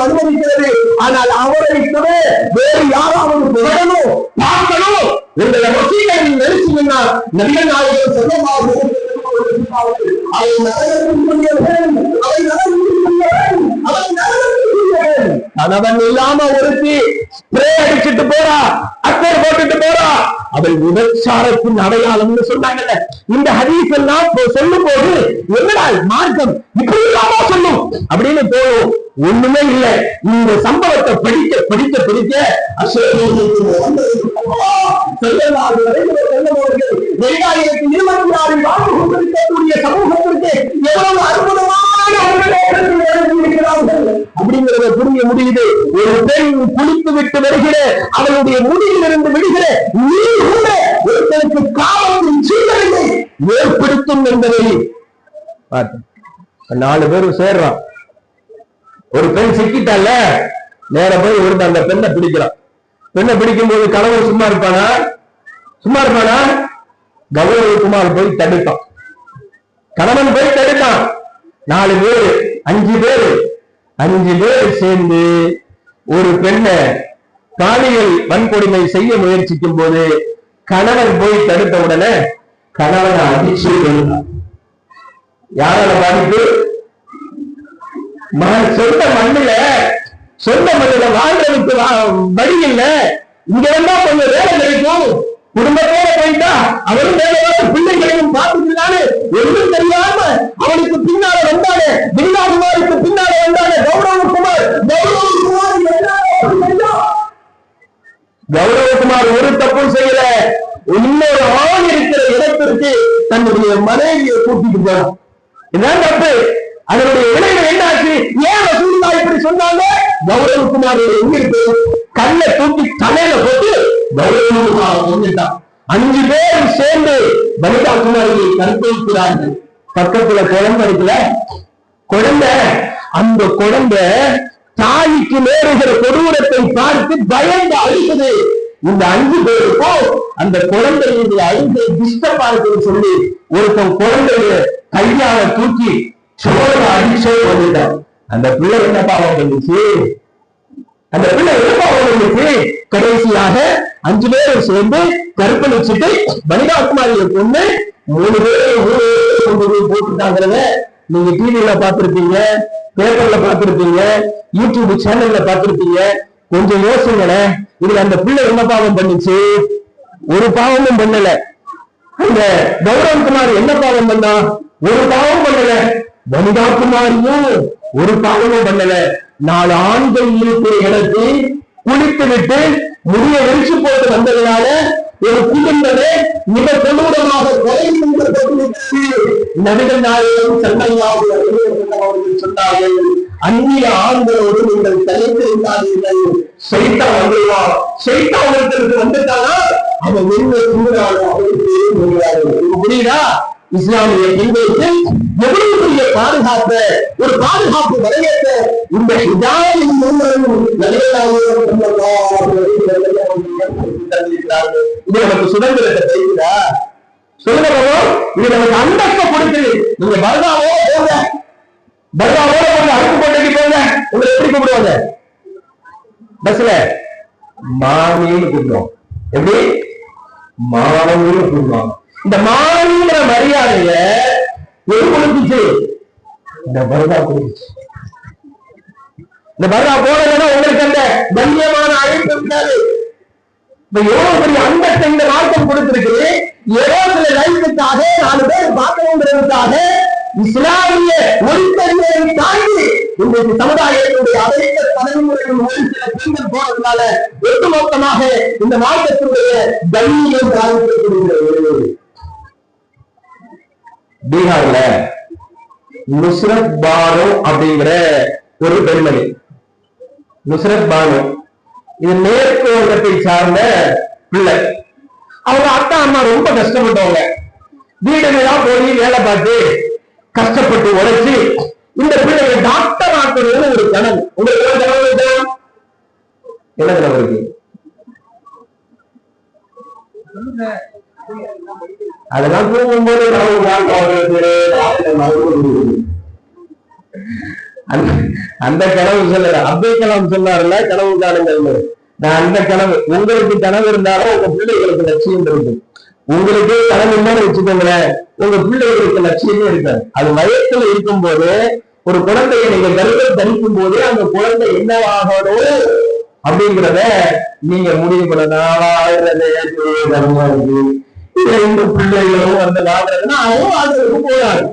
மார்க்கம் அனுமதிக்கிறது. ஆனால் அவரை தவிர வேறு யாராவது புகழணும் பார்க்கணும் என்ற வசீகரின் நெருச்சினா நபிகள் நாயகம் ஸல்லல்லாஹு அலைஹி வஸல்லம் கணவன் இல்லாம ஒருத்தி ஸ்ப்ரே அடிச்சுட்டு போறா, அக்கர் போட்டுட்டு போறா, அவள் விபச்சாரத்தின் அடையாளம்னு சொன்னாங்கல்ல. இந்த ஹதீஸ் எல்லாம் சொல்லும் போது என்னடா மார்க்கம் இப்படி இல்லாம சொல்லும் அப்படின்னு போகும். ஒண்ணுமே இல்ல. இந்த சம்பவத்தை படிக்க படிக்க படிக்க சமூகத்திற்கு எவ்வளவு அற்புதமான அப்படிங்கிறத புரிய முடியுது. ஒரு பெண் குளித்து விட்டு வருகிற அவளுடைய முடியில் இருந்து விடுகிற நீர் கூட ஒருத்தருக்கு காவலின் சீரழிவை ஏற்படுத்தும் என்பதை 4 பேரும் சேர்றான். ஒரு பெண் சிக்கிட்டால நேர போய் ஒருத்த அந்த பெண்ணை பிடிக்கிறான். பெண்ணை பிடிக்கும் போது கணவன் சும்மா இருப்பானா? சும்மா இருப்பானா? கௌரவகுமார் போய் தடுத்தான். கணவன் போய் தடுத்தான். 4 பேர் 5 பேர் சேர்ந்து ஒரு பெண்ணை பாலியல் வன்கொடுமை செய்ய முயற்சிக்கும் போது கணவன் போய் தடுத்த உடனே கணவனை அடிச்சு எழுந்தான். யாரால பாதிப்பு? சொந்த மண்ணில வாழ்றதுக்கு வழி இல்ல. இங்க வந்தா கொஞ்சம் வேலை கிடைக்கும், குடும்பத்தோட போயிட்டா அவரும் வேலையோட பிள்ளைகளையும் பார்த்துக்கிறானு ஒன்றும் தெரியாம அவனுக்கு பின்னால வந்தானே, பின்னாகுமாருக்கு பின்னால வந்தானே கௌரவகுமார் ஒரு தப்பும் செய்யல. இன்னொரு ஆண் இருக்கிற இடத்திற்கு தன்னுடைய மனைவியை கூட்டிட்டு போறான். இதுதான் தப்பு. அதனுடைய விளைவு என்னாச்சு? ஏன் ரசூலுல்லாஹ் இப்படி சொன்னாங்க? கௌரவகுமார் எங்கிருக்கு கண்ணை தூக்கி தலையில போட்டு கௌரவகுமார் கொண்டுட்டான். 5 பேர் சேர்ந்து வனிதா குமாரியை கற்பழிக்கிறார்கள். பக்கத்துல குழந்தை இருக்குல்ல, குழந்தை, அந்த குழந்தை தாய்க்கு நேருகிற கொடூரத்தை பார்த்து பயந்து அழுகுது. இந்த 5 பேருக்கும் அந்த குழந்தையுடைய அழுகை டிஸ்டர்ப் ஆகுதுன்னு சொல்லி ஒருத்தன் குழந்தைய கையால தூக்கி சோழ அடிச்சோ வந்துட்டான். அந்த பிள்ளை என்ன பாவம் பண்ணுச்சு? கடைசியாக 5 பேரும் சேர்ந்து கற்பழிச்சுட்டு வனிதா குமாரியை கொண்டு 3 பேரும் கொண்டு போய் போட்டுட்டாங்கிறத நீங்க டிவில பார்த்திருப்பீங்க, பேப்பர்ல பார்த்திருப்பீங்க, யூடியூப் சேனல்ல பார்த்திருப்பீங்க. கொஞ்சம் யோசிங்களேன். இதுல அந்த பிள்ளை என்ன பாவம் பண்ணுச்சு? ஒரு பாவமும் பண்ணல. அந்த கௌரவகுமார் என்ன பாவம் பண்ணா? ஒரு பாவம் பண்ணல. வனிதா குமாரியும் ஒரு பாவமும் பண்ணல. 4 ஆண்கள் இருக்கிற இடத்தை குளித்து விட்டு முடிய வெளிச்சு போட்டு வந்ததுனால ஒரு குடும்பமே மிக கொடூரமாக நபிகள் நாயகம் ஸல்லல்லாஹு அலைஹி வஸல்லம் அவர்கள் சொன்னார்கள், அந்நிய ஆண்களோடு நீங்கள் தலைத்திருக்காதீர்கள், ஷைத்தான் வந்துடுவான். ஷைத்தான் ஒருத்தருக்கு வந்துட்டானா அவன் வெளியே கூடாது. அவருக்கு புரியுதா? இஸ்லாமிய இன்றைக்கு எவ்வளவு பெரிய பாதுகாப்பு, ஒரு பாதுகாப்பு வரையற்ற இந்த ஹிஜாபின் மூலம் இது நமக்கு சுதந்திரத்தை தெரியுதா? சுதந்திரம் இது நமக்கு அந்தஸ்தை கொடுக்குது. நீங்க பர்தாவோட போங்க, பர்தாவோட போங்க, அழுக்கு போட்டு போங்க. உங்களை எப்படி கூப்பிடுவாங்க? பஸ்ல மாமின்னு கூப்பிடுவோம். எப்படி? மாமின்னு கூப்பிடுவாங்க. இந்த மாநில மரியாதைய ஒரு கொடுத்துச்சு, இந்த பர்தா கொடுத்துச்சு. இந்த பர்தா போடலன்னா உங்களுக்கு அந்த கண்ணியமான அழைப்பு இருக்காது. எவ்வளவு பெரிய அந்தத்தை இந்த மார்க்கம் கொடுத்திருக்கு. ஏதோ சில லைஃபுக்காக 4 பேர் பார்க்கணுங்கிறதுக்காக இஸ்லாமிய ஒளித்தறிவை தாண்டி இன்றைக்கு சமுதாயத்தினுடைய அனைத்து தலைமுறையும் ஒரு சில பெண்கள் போனதுனால ஒட்டுமொத்தமாக இந்த மார்க்கத்தினுடைய கண்ணியம் பாதிக்கப்படுகிறது. பீகார்ல நுஸ்ரத் பானு அப்படிங்கிற ஒரு பெண்மணி, நுஸ்ரத் பானு, இது மேற்கு வங்கத்தை சார்ந்த பிள்ளை. அவங்க அத்தா அம்மா ரொம்ப கஷ்டப்பட்டவங்க. வீடுகளெல்லாம் போய் வேலை பார்த்து கஷ்டப்பட்டு உழைச்சி இந்த பிள்ளையை டாக்டர் ஆக்கணும்னு ஒரு கனவு. உங்களுக்கு கனவு என்ன கனவு இருக்கு? அதெல்லாம் தூங்கும்போது அந்த அந்த கனவு சொல்லல, அப்துல் கலாம் சொன்னார்ல கனவு காணுங்கள். நான் அந்த கனவு, உங்களுக்கு கனவு இருந்தாலும் உங்க பிள்ளைகளுக்கு லட்சியம் இருக்கு. உங்களுக்கு கனவு இல்லைன்னு வச்சுக்கோங்களேன், உங்க பிள்ளைகளுக்கு லட்சியமே இருக்காது. அது வயசுல இருக்கும் போது ஒரு குழந்தையை நீங்க கருத்தில் தரிக்கும் போது அந்த குழந்தை என்னவாகணும் அப்படிங்கிறத நீங்க முடிவு பண்ண நாளாகிறது. இந்த பிள்ளைகளும் வந்து நாடுறதுன்னா அவங்க ஆதரவுக்கு போறாங்க.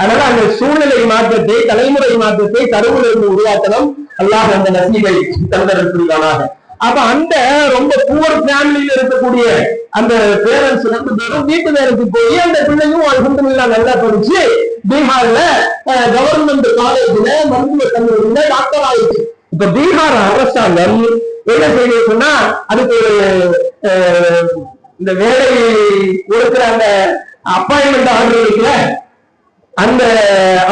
அதனால அந்த சூழ்நிலை மாற்றத்தை, தலைமுறை மாற்றத்தை கடவுளிலிருந்து உருவாக்கணும். அல்லாஹ் அந்த நசீபை தந்தரக்கூடியவனாக. அப்ப அந்த ரொம்ப புவர் ஃபேமிலியில இருக்கக்கூடிய அந்த பேரண்ட்ஸ் 2 பேரும் வீட்டு வேலைக்கு போய் அந்த பிள்ளையும் அல்ஹம்துலில்லாஹ் நல்லா படிச்சு பீகார்ல கவர்மெண்ட் காலேஜ்ல மருத்துவ கல்லூரியில டாக்டர் ஆயிடுச்சு. இப்ப பீகார் அரசாங்கம் என்ன செய்ய சொன்னா, அதுக்கு இந்த வேலை கொடுக்கிற அந்த அப்பாயின்மெண்ட் ஆர்டர் இருக்குல்ல, அந்த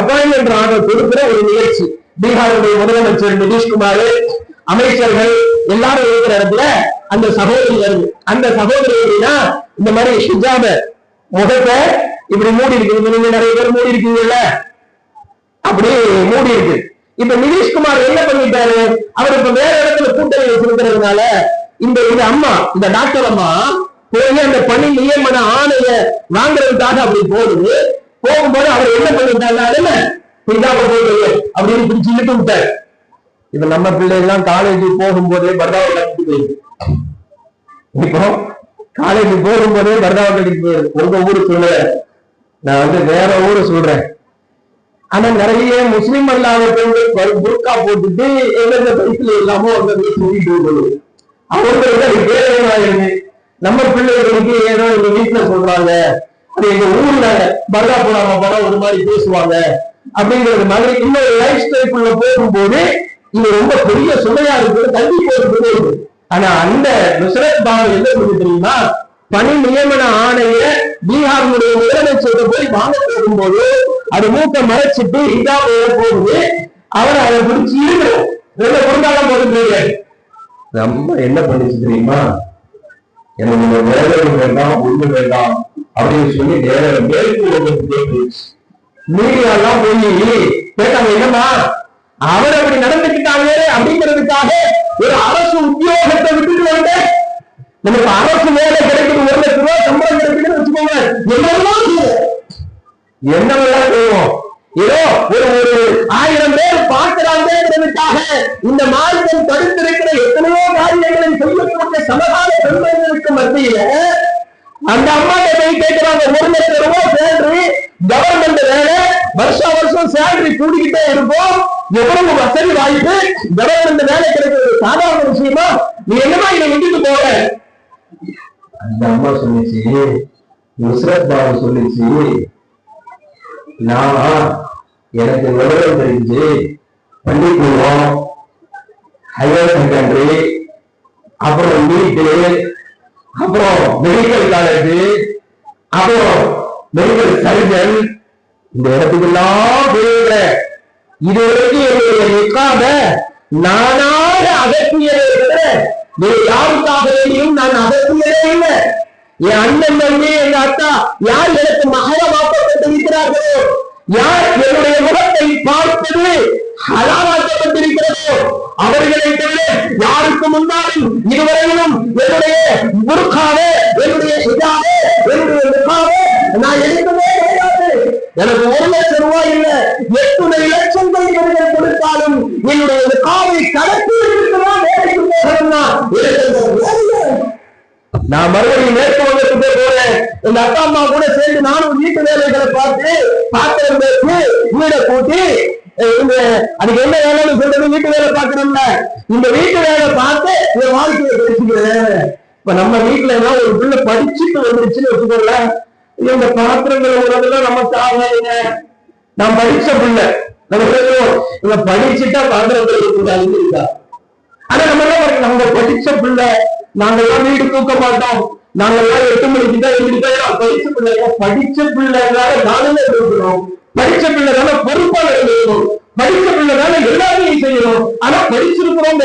அப்பாயின்மெண்ட் ஆர்டர் கொடுக்கிற ஒரு நிகழ்ச்சி பீகாருடைய முதலமைச்சர் நிதிஷ்குமார், அமைச்சர்கள் எல்லாரும் இருக்கிற இடத்துல அந்த சகோதரி வருது. அந்த சகோதரி எப்படின்னா, இந்த மாதிரி ஹிஜாப முகத்தை இப்படி மூடி இருக்குது. நீங்க நிறைய பேர் மூடி இருக்கீங்கல்ல, அப்படி மூடி இருக்கு. இப்ப நிதிஷ்குமார் என்ன பண்ணிட்டாரு, அவர் இப்ப வேற இடத்துல கூட்டணி வச்சிருக்கிறதுனால இந்த அம்மா, இந்த டாக்டர் அம்மா போய் அந்த பணி நியமன ஆணைய வாங்குறதுக்காக அப்படி போகும்போது அவர் என்ன பண்ணிட்டாங்க, அப்படின்னு பிடிச்சு இழுத்து விட்டாரு. இப்ப நம்ம பிள்ளைகள்லாம் காலேஜ் போகும்போதே பர்தாவை கட்டிட்டு போயிருக்கு. இப்போ காலேஜ் போகும்போதே பர்தாவை கட்டிட்டு போயிருக்கு. உங்க ஊரு சொல்ல, நான் வந்து வேற ஊரு சொல்றேன். ஆனா நிறைய முஸ்லிம் அல்லாத பெண்கள் புர்கா போட்டுட்டு எந்தெந்த பைசில இல்லாமோ அங்க சொல்லிட்டு போகுது. அவங்களுக்கு அது தேவையாயிருக்கு. நம்ம பிள்ளைகளுக்கு ஏதோ எங்க வீட்டுல சொல்றாங்க, அது எங்க ஊர்ல பர்தா போடாம போனா ஒரு மாதிரி பேசுவாங்க அப்படிங்கிறது மாதிரி இன்னொரு லைஃப் ஸ்டைலுக்குள்ள போகும்போது இது ரொம்ப பெரிய சுமையா இருக்கு, கல்வி போயிருக்கு. ஆனா அந்த நுஸ்ரத் பானு என்ன சொல்லி தெரியுமா, பணி நியமன ஆணைய பீகாருடைய முதலமைச்சர் போய் வாங்க போகும்போது அது மூக்க மறைச்சிட்டு இதா போகுது. அவர் அதை பிடிச்சி இருக்கணும், கொடுத்தாலும் போட்டு நம்ம என்ன பண்ணிச்சு தெரியுமா, எனக்கு வேலை வேண்டாம் ஒண்ணு வேண்டாம் அப்படின்னு சொல்லி நேர மேற்கு மீடியா எல்லாம் போய் கேட்டாங்க, என்னமா அவர் அப்படி நடந்துக்கிட்டாங்க அப்படிங்கிறதுக்காக ஒரு அரசு உத்தியோகத்தை விட்டுட்டு வந்து நமக்கு அரசு வேலை கிடைக்குது, 1 லட்சம் ரூபாய் சம்பளம் கிடைக்குதுன்னு வச்சுக்கோங்க, என்னவெல்லாம் செய்வோம். ஏதோ ஒரு 1000 பேர் பார்க்கிறாங்கிறதுக்காக இந்த மார்க்கம் தடுத்திருக்கிற எத்தனையோ காரியங்களை சொல்லக்கூடிய சமகால பெண்களுக்கு மத்தியில அந்த அம்மா போய் கேட்கிறாங்க, 1 லட்சம் ரூபாய் சேலரி, கவர்மெண்ட் வேலை, வருஷம் சேலரி கூடிக்கிட்டே இருக்கும், எவ்வளவு வசதி வாய்ப்பு, கவர்மெண்ட் வேலை கிடைக்கிறது சாதாரண விஷயமா, நீ என்னமா இதை விட்டுட்டு போக. அந்த அம்மா சொல்லிச்சு, நுஸ்ரத் பானு சொல்லிச்சு, நான் எனக்கு விவரம் தெரிஞ்சு பள்ளிக்கூடம், ஹையர் செகண்டரி, அப்புறம் வீட்டு, அப்புறம் மெடிக்கல் காலேஜ், அப்புறம் மெடிக்கல் சர்ஜன், இந்த இடத்துக்கெல்லாம் போயிருக்கிற இது வரைக்கும் என்னுடைய நிக்காத நானாக அகற்றியதை விட வேறு யாருக்காக வேண்டியும் நான் அகற்றியதே இல்லை. என் அண்ணன் தம்பி, எங்க அத்தா யார் எனக்கு மகளமாக்கப்பட்டிருக்கிறார்களோ, யார் என்னுடைய முகத்தை பார்ப்பது ஹலாலாக்கப்பட்டிருக்கிறதோ அவர்களை தவிர யாருக்கு முன்னாலும் இதுவரையிலும் என்னுடைய புர்காவே, என்னுடைய ஹிஜாபே, என்னுடைய நிக்காபே நான் எடுக்கவே கிடையாது. எனக்கு 1 லட்சம் ரூபாய் இல்ல, 8 லட்சங்கள் இவர்கள் கொடுத்தாலும் என்னுடைய நிக்காபை கடத்தி இருக்கிறான் வேலைக்கு போகணும்னா நான் மறுபடியும் மேற்கு வங்கத்துக்கு போறேன். எங்க அப்பா அம்மா கூட சேர்ந்து நானும் வீட்டு வேலைகளை பார்த்து பாத்திரம் பேசி வீடை கூட்டி அதுக்கு என்ன வேலைன்னு சொல்றது, வீட்டு வேலை பார்க்கணும்ல, இந்த வீட்டு வேலை பார்த்து என் வாழ்க்கையை பேசிக்கிறேன். இப்ப நம்ம வீட்டுல எல்லாம் ஒரு பிள்ளை படிச்சுட்டு வந்துருச்சுன்னு வச்சுக்கோங்கள, இந்த பாத்திரங்கள் உலகெல்லாம் நம்ம சாவாங்க. நான் படிச்ச பிள்ளை, நம்ம படிச்சுட்டா பாத்திரங்கள் இருக்கா. ஆனா நம்ம என்ன, நம்ம படிச்ச பிள்ளை, நாங்கெல்லாம் வீடு தூக்க மாட்டோம், நாங்கெல்லாம் 8 மணிக்கு தான் எழுதிட்டோம். படிச்ச பிள்ளைங்க, படிச்ச பிள்ளைனால நானுமே இருக்கணும், படிச்ச பிள்ளைனால பொறுப்பாக இருக்கணும், படிச்ச பிள்ளைனால எல்லாத்தையும் செய்யணும். ஆனா படிச்சிருக்கிறோம்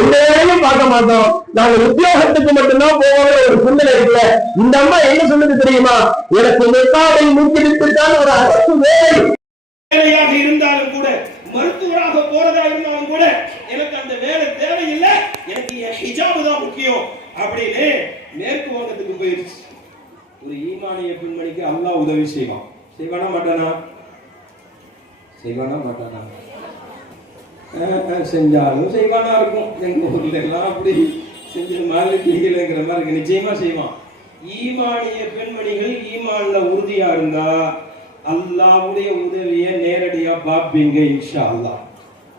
எல்லாரையும் பார்க்க மாட்டோம், நாங்க உத்தியோகத்துக்கு மட்டும்தான் போவோம் ஒரு சிந்தனை இருக்குல்ல. இந்த அம்மா என்ன சொல்லுது தெரியுமா, எனக்கு நிக்காபை முடித்திருக்கான ஒரு அரசு வேலையாக இருந்தாலும் கூட மருத்துவராக போறதா இருந்தாலும் கூட எனக்கு அந்த வேலை தேவையில்லை, எனக்கு என் ஹிஜாபு தான் முக்கியம் அப்படின்னு மேற்கு வங்கத்துக்கு போயிருச்சு. ஒரு ஈமானிய பெண்மணிக்கு அல்லாஹ் உதவி செய்வான். செய்வானா மாட்டானா? செய்வானா மாட்டானா? செஞ்சாலும் செய்வானா இருக்கும். எங்க ஊர்ல எல்லாம் அப்படி செஞ்சது மாதிரி தெரியலங்கிற மாதிரி இருக்கு. நிச்சயமா செய்வான். ஈமானிய பெண்மணிகள் ஈமான்ல உறுதியா இருந்தா அல்லாஹ்வுடைய உதவியை நேரடியா பாப்பீங்க இன்ஷா அல்லாஹ்.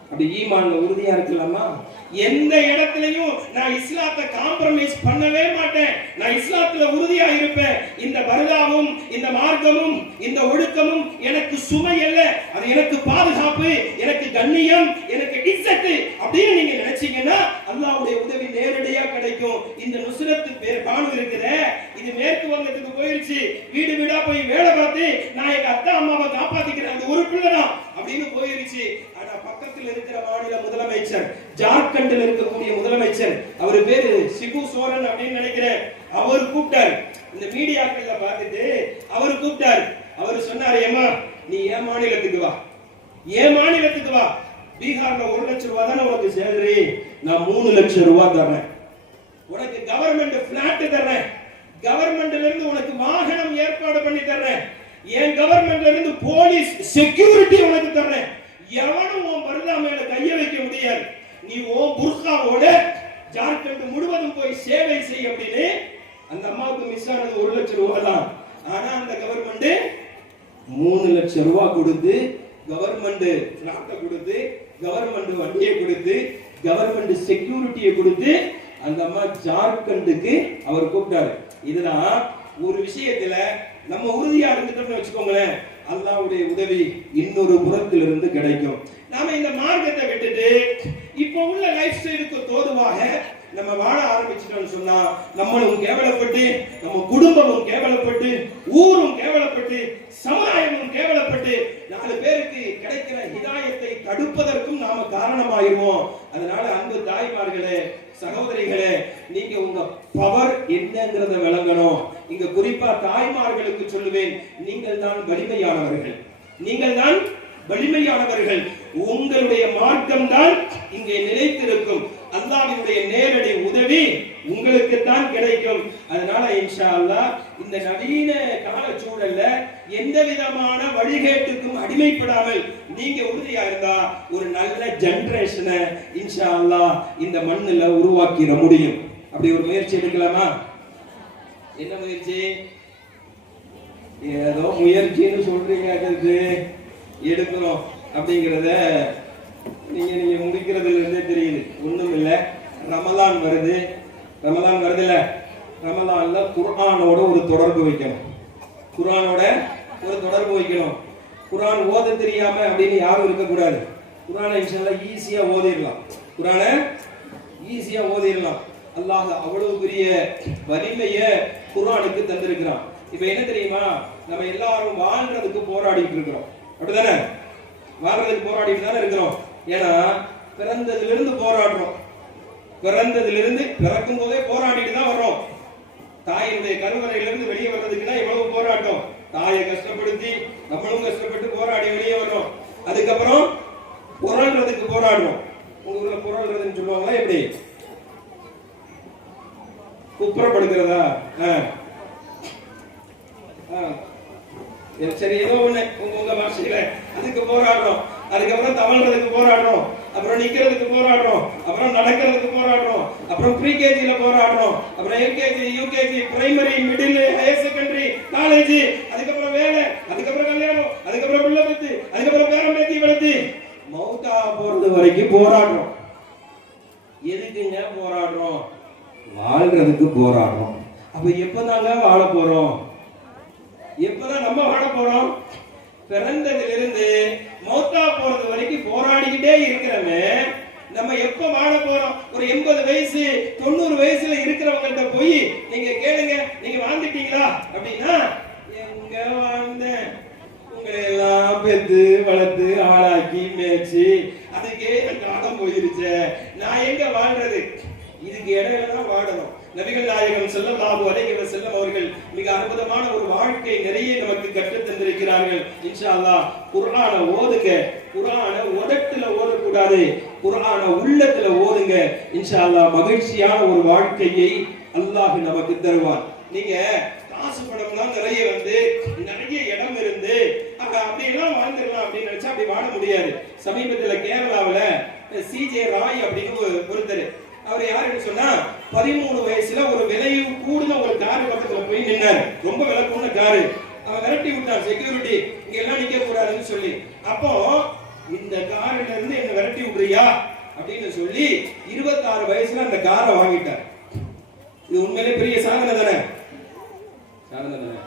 அப்படி ஈமான்ல உறுதியா இருக்கலாமா? எந்த இடத்துலயும் நான் இஸ்லாத்தை காம்ப்ரமைஸ் பண்ணவே மாட்டேன், நான் இஸ்லாத்துல உறுதியா இருப்பேன், இந்த பர்தாவும் இந்த மார்க்கமும் இந்த ஒழுக்கமும் எனக்கு சுமை அல்ல, அது எனக்கு பாதுகாப்பு, எனக்கு கண்ணியம், எனக்கு இஸ்ஸத்து அப்படின்னு நீங்க நினைச்சீங்கன்னா அல்லாஹ்வுடைய உதவி நேரடியா கிடைக்கும். இந்த நுஸ்ரத் பேர் பானு இருக்கிற இது மேற்கு வங்கத்துக்கு போயிருச்சு. வீடு வீடா போய் வேலை பார்த்து நான் எங்க அத்தா அம்மாவை காப்பாத்திக்கிறேன், அது ஒரு பிள்ளை தான் அப்படின்னு போயிருச்சு. ஆனா பக்கத்தில் இருக்கிற மாநில முதலமைச்சர், ஜார்க்கண்டில் இருக்கக்கூடிய முதலமைச்சர், அவரு பேரு சிபு சோரன் அப்படின்னு நினைக்கிறேன், அவர் கூப்பிட்டார். இந்த மீடியாக்கள்ல பார்த்துட்டு அவர் கூப்பிட்டார். அவர் சொன்னாரு, ஏமா நீ ஏன் மாநிலத்துக்கு வா, ஏன் மாநிலத்துக்கு வா, பீகார்ல 1 லட்சம் ரூபாய் தானே உனக்கு சேலரி, நான் 3 லட்சம் ரூபாய் தரேன், உனக்கு கவர்மெண்ட் பிளாட் தர்றேன், கவர்மெண்ட்ல இருந்து உனக்கு வாகனம் ஏற்பாடு பண்ணி தர்றேன், என் கவர்மெண்ட்ல இருந்து போலீஸ் செக்யூரிட்டி உனக்கு தர்றேன், எவனும் உன் பர்தா மேல கைய வைக்க முடியாது, நீ உன் புர்காவோட ஜார்க்கண்ட் முழுவதும் போய் சேவை செய் அப்படின்னு. அந்த அம்மாவுக்கு மிஸ் ஆனது 1 லட்சம் ரூபாய் தான். ஆனா அந்த கவர்மெண்ட் 3 லட்சம் ரூபாய் கொடுத்து, கவர்மெண்ட் பிளாட்டை கொடுத்து, கவர்மெண்ட் வண்டியை கொடுத்து, கவர்மெண்ட் செக்யூரிட்டியை கொடுத்து அந்த அம்மா ஜார்க்கண்டுக்கு அவர் கூப்பிட்டாரு. இதுதான் ஒரு விஷயத்துல நம்ம உறுதியா இருந்துட்டோம்னு வச்சுக்கோங்களேன், அல்லாஹ்வுடைய உதவி இன்னொரு புறத்திலிருந்து கிடைக்கும். நாம இந்த மார்க்கத்தை விட்டுட்டு இப்போ உள்ள லைஃப் ஸ்டைலுக்கு தோதுவாக நம்ம வாழ ஆரம்பிச்சிட்டோம்னு சொன்னா நம்மளும் கேவலப்பட்டு, நம்ம குடும்பமும் கேவலப்பட்டு, ஊரும் கேவலப்பட்டு, சமுதாயமும் கேவலப்பட்டு 4 பேருக்கு கிடைக்கிற ஹிதாயத்தை தடுப்பதற்கும் நாம காரணமாயிருவோம். அதனால அன்பு தாய்மார்களே, சகோதரிகளே, நீங்க உங்க பவர் என்னங்கறத விளங்கணும். இங்க குறிப்பா தாய்மார்களுக்கு சொல்லுவேன், நீங்கள் தான் வலிமையானவர்கள், நீங்கள் தான் வலிமையானவர்கள். உங்களுடைய மார்க்கம் தான் இங்கே நிலைத்திருக்கும். அல்லாஹ்வுடைய நேரடி உதவி உங்களுக்கு தான் கிடைக்கும். அதனால இன்ஷா அல்லாஹ் இந்த நவீன கால சூழல்ல எந்த விதமான வழிகேட்டுக்கும் அடிமைப்படாமல் நீங்க உறுதியா இருந்தா ஒரு நல்ல ஜெனரேஷனை இன்ஷா அல்லாஹ் இந்த மண்ணுல உருவாக்கிட முடியும். அப்படி ஒரு முயற்சி எடுக்கலாமா? என்ன முயற்சி? ஏதோ முயற்சின்னு சொல்றீங்க, எடுக்கிறோம் அப்படிங்கிறத நீங்க முடிக்கிறதுல இருந்தே தெரியுது. ஒண்ணும் இல்ல, ரமலான் வருது, ரமலான் வருதுல்ல, ரமலான்ல குர்ஆனோட ஒரு தொடர்பு வைக்கணும், குர்ஆனோட ஒரு தொடர்பு வைக்கணும். குர்ஆன் ஓத தெரியாம அப்படின்னு யாரும் இருக்கக்கூடாது. குர்ஆனை இன்ஷாஅல்லாஹ் ஈஸியா ஓதிடலாம், குர்ஆனை ஈஸியா ஓதிடலாம். அல்லாஹ் அவ்வளவு பெரிய வலிமையை குர்ஆனுக்கு தந்திருக்கிறான். இப்ப என்ன தெரியுமா, நம்ம எல்லாரும் வாழ்றதுக்கு போராடிட்டு இருக்கிறோம், அப்படிதானே? வாழ்றதுக்கு போராடிட்டு தானே இருக்கிறோம். ஏன்னா பிறந்ததிலிருந்து போராடுறோம், பிறந்ததிலிருந்து பிறக்கும் போதே போராடிட்டு தான் வர்றோம். தாயினுடைய கருவறையிலிருந்து வெளியே வர்றதுக்குன்னா எவ்வளவு போராட்டம், தாயை கஷ்டப்படுத்தி நம்மளும் கஷ்டப்பட்டு போராடி வெளியே வர்றோம். அதுக்கப்புறம் புரள்றதுக்கு போராடுறோம். உங்க ஊர்ல புரள்றதுன்னு சொல்லுவாங்களா? எப்படி குப்புறப்படுக்கிறதா? சரி, ஏதோ ஒண்ணு உங்க பாஷையில அதுக்கு போராடுறோம். அதுக்கப்புறம் தவழ்றதுக்கு போராடுறோம், அப்புறம் நிக்கிறதுக்கு போராடுறோம், அப்புறம் நடக்கிறதுக்கு போராடுறோம், அப்புறம் ப்ரீகேஜில போராடுறோம், அப்புறம் LKG, UKG, primary, middle, higher secondary, college, அதுக்கப்புறம் வேலை, அதுக்கப்புறம் கல்யாணம், அதுக்கப்புறம் பிள்ளை பெத்து, அதுக்கப்புறம் பேரம் பேத்தி வளர்த்து மௌத்தா போறது வரைக்கும் போராடுறோம். எதுக்குங்க போராடுறோம்? வாழ்றதுக்கு போராடுறோம். அப்ப எப்பதாங்க வாழ போறோம்? எப்பதான் நம்ம வாழ போறோம்? பிறந்ததிலிருந்து மௌத்தா போறது வரைக்கும் போராடிக்கிட்டே இருக்கிறோமே, நம்ம எப்ப வாழ போறோம்? ஒரு 80 வயசு 90 வயசுல இருக்கிறவங்கள்ட்ட போய் நீங்க கேளுங்க, நீங்க வாழ்ந்துட்டீங்களா அப்படின்னா, எங்க வாழ்ந்தேன், உங்களை எல்லாம் பெத்து வளர்த்து ஆளாக்கி மேய்ச்சி அதுக்கே காலம் போயிருச்சு, நான் எங்க வாழ்றது? இதுக்கு இடையில தான் வாழணும். நபிகள் நாயகம் ஸல்லல்லாஹு அலைஹி வஸல்லம் அவர்கள் மிக அற்புதமான ஒரு வாழ்க்கை நிறைய நமக்கு கற்றுத் தந்திருக்கிறார்கள். இன்ஷா அல்லாஹ் குர்ஆனை ஓதுங்க, குர்ஆனை உதட்டுல ஓதக்கூடாது, குர்ஆனை உள்ளத்துல ஓதுங்க. இன்ஷா அல்லாஹ் மகிழ்ச்சியான ஒரு வாழ்க்கையை அல்லாஹ் நமக்கு தருவார். நீங்க காசு பணம்லாம் நிறைய வந்து நிறைய இடம் இருந்து அப்படி எல்லாம் வாழ்ந்துடலாம் அப்படின்னு நினைச்சா அப்படி வாழ முடியாது. சமீபத்துல கேரளாவுல சிஜே ராய் அப்படின்னு ஒருத்தர், அவர் யாருன்னு சொன்னா 13 வயசுல ஒரு விலை கூடுன ஒரு கார் பக்கத்துல போய் நின்னாரு. ரொம்ப விலை கூடுன காரு. அவன் விரட்டி விட்டான் செக்யூரிட்டி, இங்க எல்லாம் நிக்க கூடாதுன்னு சொல்லி. அப்போ இந்த காரில இருந்து என்ன விரட்டி விடுறியா அப்படின்னு சொல்லி 26 வயசுல அந்த காரை வாங்கிட்டார். இது உண்மையிலே பெரிய சாதனை தானே, சாதனை தானே.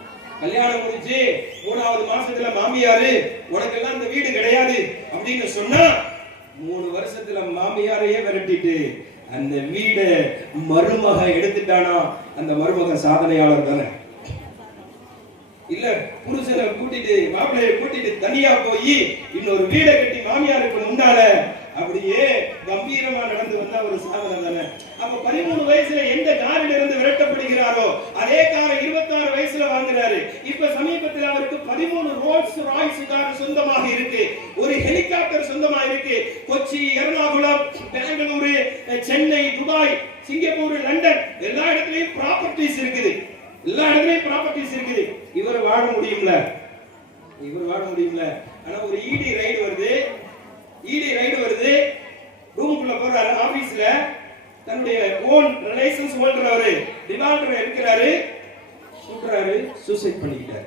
கல்யாணம் முடிச்சு 3வது மாசத்துல மாமியாரு உனக்கெல்லாம் இந்த வீடு கிடையாது அப்படின்னு சொன்னா 3 வருஷத்துல மாமியாரையே விரட்டிட்டு அந்த வீட மருமக எடுத்துட்டானா அந்த மருமக சாதனையாளர் தானே. இல்ல புருஷனை கூட்டிட்டு மாப்பிள்ளையை கூட்டிட்டு தனியா போய் இன்னொரு வீடை கட்டி மாமியாருக்கு முன்னால அப்படியே கம்பீரமா நடந்து வந்தா ஒரு சாதனை தானே. அப்ப 13 வயசுல எந்த காரில் இருந்து விரட்டப்படுகிறாரோ அதே காரை 26 வயசுல வாங்குறாரு. இப்ப சமீபத்தில் அவருக்கு 13 ரோல்ஸ் ராய்ஸ் கார் சொந்தமாக இருக்கு, ஒரு ஹெலிகாப்டர் சொந்தமா இருக்கு. Kochi, Ernakulam, Bengaluru, Chennai, Dubai, Singapore, London எல்லா இடத்துலயும் ப்ராப்பர்ட்டிஸ் இருக்குது, எல்லா இடத்துலயும் ப்ராப்பர்ட்டிஸ் இருக்குது. இவர் வாழ முடியும்ல, இவர் வாழ முடியும்ல. ஆனா ஒரு இடி ரைடு வருது, இடி ரைடு வருது, ரூமுக்குள்ள போறாரு, ஆபீஸ்ல தன்னுடைய ஓன் லைசன்ஸ் ஹோல்டர் அவரு ரிவால்வர் எடுக்கிறாரு, சுட்டுறாரு, சூசைட் பண்ணிக்கிட்டாரு.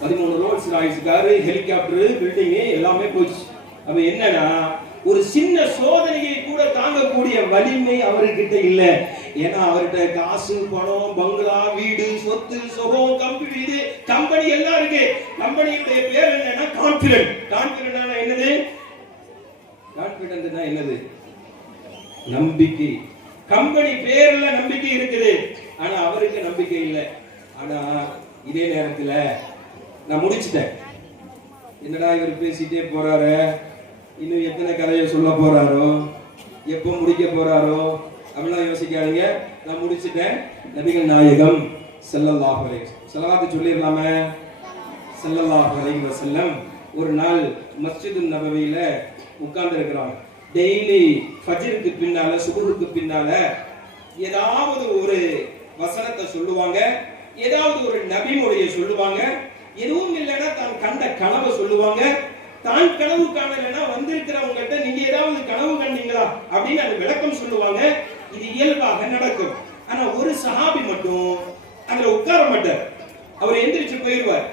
13 Rolls Royce car, helicopter, building எல்லாமே போச்சு. அப்ப என்னன்னா ஒரு சின்ன சோதனையை கூட தாங்கக்கூடிய வலிமை அவர்கிட்ட இல்ல. ஏன்னா அவர்கிட்ட காசு, பணம், பங்களா, வீடு, சொத்து, சுகம், கம்பெனி எல்லாம் இருக்கு. கம்பெனியுடைய பேர் என்னன்னா கான்பிடன்ட். கான்பிடன்ட்னா என்னது? கான்பிடன்ட்னா என்னது? நம்பிக்கை. கம்பெனி பேர்ல நம்பிக்கை இருக்குது, ஆனா அவருக்கு நம்பிக்கை இல்லை. ஆனா இதே நேரத்துல நான் முடிச்சிட்டேன், என்னடா இவர் பேசிட்டே போறாரு, இன்னும் எத்தனை கதையை சொல்ல போறாரோ, எப்ப முடிக்க போறாரோ அப்படிலாம் யோசிக்காதீங்க. நான் முடிச்சிட்டேன். நபிகள் நாயகம் ஸல்லல்லாஹு அலைஹி வஸல்லம் ஸலவாத் சொல்லிரலாமே. ஸல்லல்லாஹு அலைஹி வஸல்லம் ஒரு நாள் மஸ்ஜிது நபவியில உட்கார்ந்து இருக்கிறாங்க. டெய்லி ஃபஜ்ருக்கு பின்னால, சுபஹுக்கு பின்னால ஏதாவது ஒரு வசனத்தை சொல்லுவாங்க, ஏதாவது ஒரு நபிமொழியை சொல்லுவாங்க. எதுவும் இல்லைன்னா தான் கண்ட கனவை சொல்லுவாங்க. தான் கனவு காணலைன்னா வந்திருக்கிறவங்க கிட்ட நீங்க ஏதாவது கனவு கண்டீங்களா அப்படின்னு அது விளக்கம் சொல்லுவாங்க. இது இயல்பாக நடக்கும். ஆனா ஒரு சஹாபி மட்டும் அதுல உட்கார மாட்டார், அவர் எந்திரிச்சு போயிடுவார்.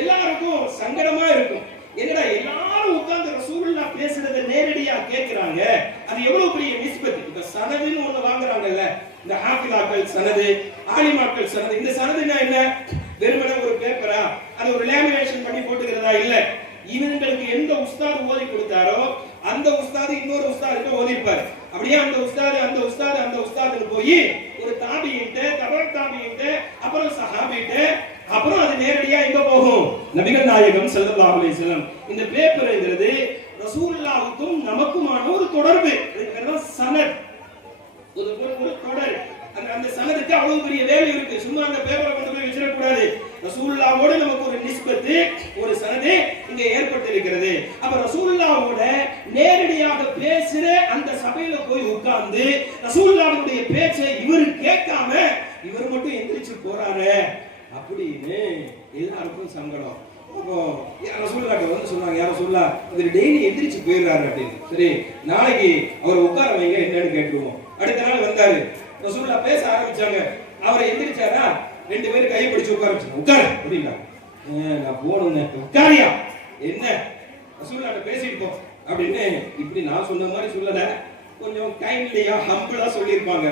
எல்லாருக்கும் சங்கடமா இருக்கும், என்னடா எல்லாரும் உட்கார்ந்து ரசூலுல்லாஹ் பேசுறத நேரடியா கேட்கிறாங்க, அது எவ்வளவு பெரிய நிஸ்பத். இப்ப சனதுன்னு ஒண்ணு வாங்குறாங்கல்ல, இந்த ஹாஃபிலாக்கள் சனது, ஆலிமாக்கள் சனது. இந்த சனதுன்னா என்ன? வெறுமனே ஒரு பேப்பரா, அது ஒரு லேமினேஷன் பண்ணி போட்டுக்கிறதா இல்ல. இவங்களுக்கு எந்த உஸ்தாத் ஓதி கொடுத்தாரோ அந்த உஸ்தாது இன்னொரு உஸ்தாதுக்கு ஓதிப்பார். அப்படியே அந்த உஸ்தாது போய் ஒரு தாபியிட்ட, தபர் தாபியிட்ட, அப்புறம் சஹாபிட்ட, அப்புறம் அது நேரடியா எங்க போகும்? நபிகள் நாயகம் ஸல்லல்லாஹு அலைஹி வஸல்லம். இந்த பேப்பர்ங்கிறது ரசூலுல்லாஹ்வுக்கும் நமக்குமான ஒரு தொடர்பு. இதுக்கு பேர் தான் சனத், ஒரு தொடர். அந்த சனதுக்கு அவ்வளவு பெரிய வேலை இருக்கு. சும்மா அந்த பேப்பரை கொண்டு போய் வச்சிட கூடாது. ரசூலுல்லாஹ்வோட நமக்கு ஒரு நிஸ்பத்து, ஒரு சனது இங்க ஏற்பட்டிருக்கிறது. அப்ப ரசூலுல்லாஹ்வோட நேரடியாக பேசுற அந்த சபையில போய் உட்கார்ந்து ரசூலுல்லாஹ்வுடைய பேச்சை இவர் கேட்காம இவர் மட்டும் எந்திரிச்சு போறாரு அப்படின்னு எல்லாருக்கும் சங்கடம். அப்போ ரசூலுல்லாஹ் வந்து சொன்னாங்க, யார சொல்லா இவர் டெய்லி எந்திரிச்சு போயிடுறாரு அப்படின்னு. சரி, நாளைக்கு அவர் உட்கார வைங்க என்னன்னு கேட்டுருவோம். அடுத்த நாள் வந்தாரு, ரசூலுல்லாஹ் பேச ஆரம்பிச்சாங்க. அவரை எந்திரிச்சாரா, 2 பேரும் கையை பிடிச்சு உட்கார வச்சாங்க. உட்காரு அப்படின்னா, நான் போனேங்க. உட்காரியா? என்ன ரசூலுல்லாஹ் பேசிட்டு போ அப்படின்னு இப்படி நான் சொன்ன மாதிரி சொல்லல, கொஞ்சம் கைண்ட்லியா ஹம்பிளா சொல்லியிருப்பாங்க.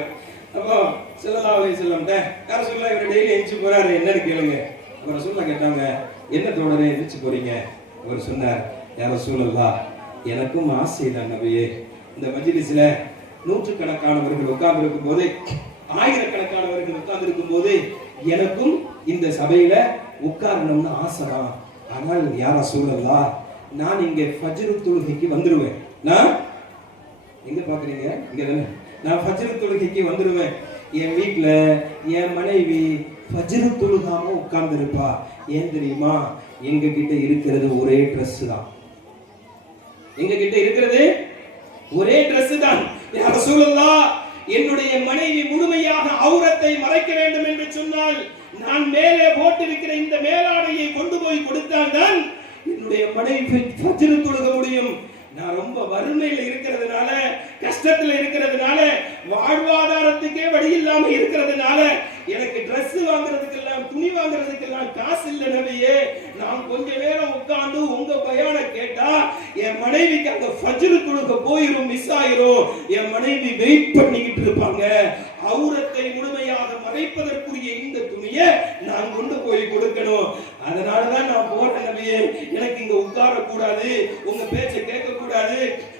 அப்போ ஸல்லல்லாஹு அலைஹி வஸல்லம் யார சொல்லா இவர் டெய்லி எந்திரிச்சு போறாரு என்னன்னு கேளுங்க. அப்ப ரசூலுல்லாஹ் கேட்டாங்க, என்ன தோழரே எந்திரிச்சு போறீங்க? அவர் சொன்னார், யா ரசூலல்லாஹ் எனக்கும் ஆசை தான் நபியே, இந்த மஜ்லிஸ்ல நூற்றுக்கணக்கானவர்கள் உட்கார்ந்து இருக்கும் போது, ஆயிரக்கணக்கானவர்கள் உட்கார்ந்து இருக்கும் போது எனக்கும் இந்த சபையில உட்காரணும்னு ஆசைதான். ஆனால் யா ரசூலல்லாஹ் நான் இங்க ஃபஜ்ர் தொழுகைக்கு வந்துருவேன். நான் எங்க பாக்குறீங்க? இங்க தானே. நான் ஃபஜ்ர் தொழுகைக்கு வந்துருவேன். என் வீட்டுல என் மனைவி ஃபஜ்ர் தொழுகாம உட்கார்ந்து இருப்பா. ஏன் தெரியுமா? எங்க கிட்ட இருக்கிறது ஒரே ட்ரெஸ் தான். எங்க கிட்ட இருக்கிறது ஒரே Dress தான். யா ரசூலுல்லாஹ், என்னுடைய மனைவி முழுமையாக ஔரத்தை மறைக்க வேண்டும் என்று சொன்னால் நான் மேலே போட்டிருக்கிற இந்த மேலாடையை கொண்டு போய் கொடுத்தால் தான் என்னுடைய மனைவி ஃபஜ்ர் தொழுக முடியும். நான் ரொம்ப வறுமையில இருக்கிறதுனால, கஷ்டத்துல இருக்கிறதுனால, வாழ்வாதாரத்துக்கே வழி இல்லாம இருக்கிறதுனால எனக்கு Dress வாங்குறதுக்கெல்லாம், துணி வாங்குறதுக்கெல்லாம் காசு இல்ல நபியே. நான் கொஞ்ச நேரம் உட்கார்ந்து உங்க பயான கேட்டா என் மனைவிக்கு அங்க ஃபஜ்ர் தொழுக போயிரும், மிஸ் ஆயிரும். என் மனைவி வெயிட் பண்ணிக்கிட்டு இருப்பாங்க. ஔரத்தை முழுமையாக மறைப்பதற்குரிய இந்த துணியை நான் கொண்டு போய் கொடுக்கணும். அதனாலதான் நான் போறேன் நபியே. எனக்கு இங்க உட்கார கூடாது, உங்க பேச்ச கேட்க கூடாது,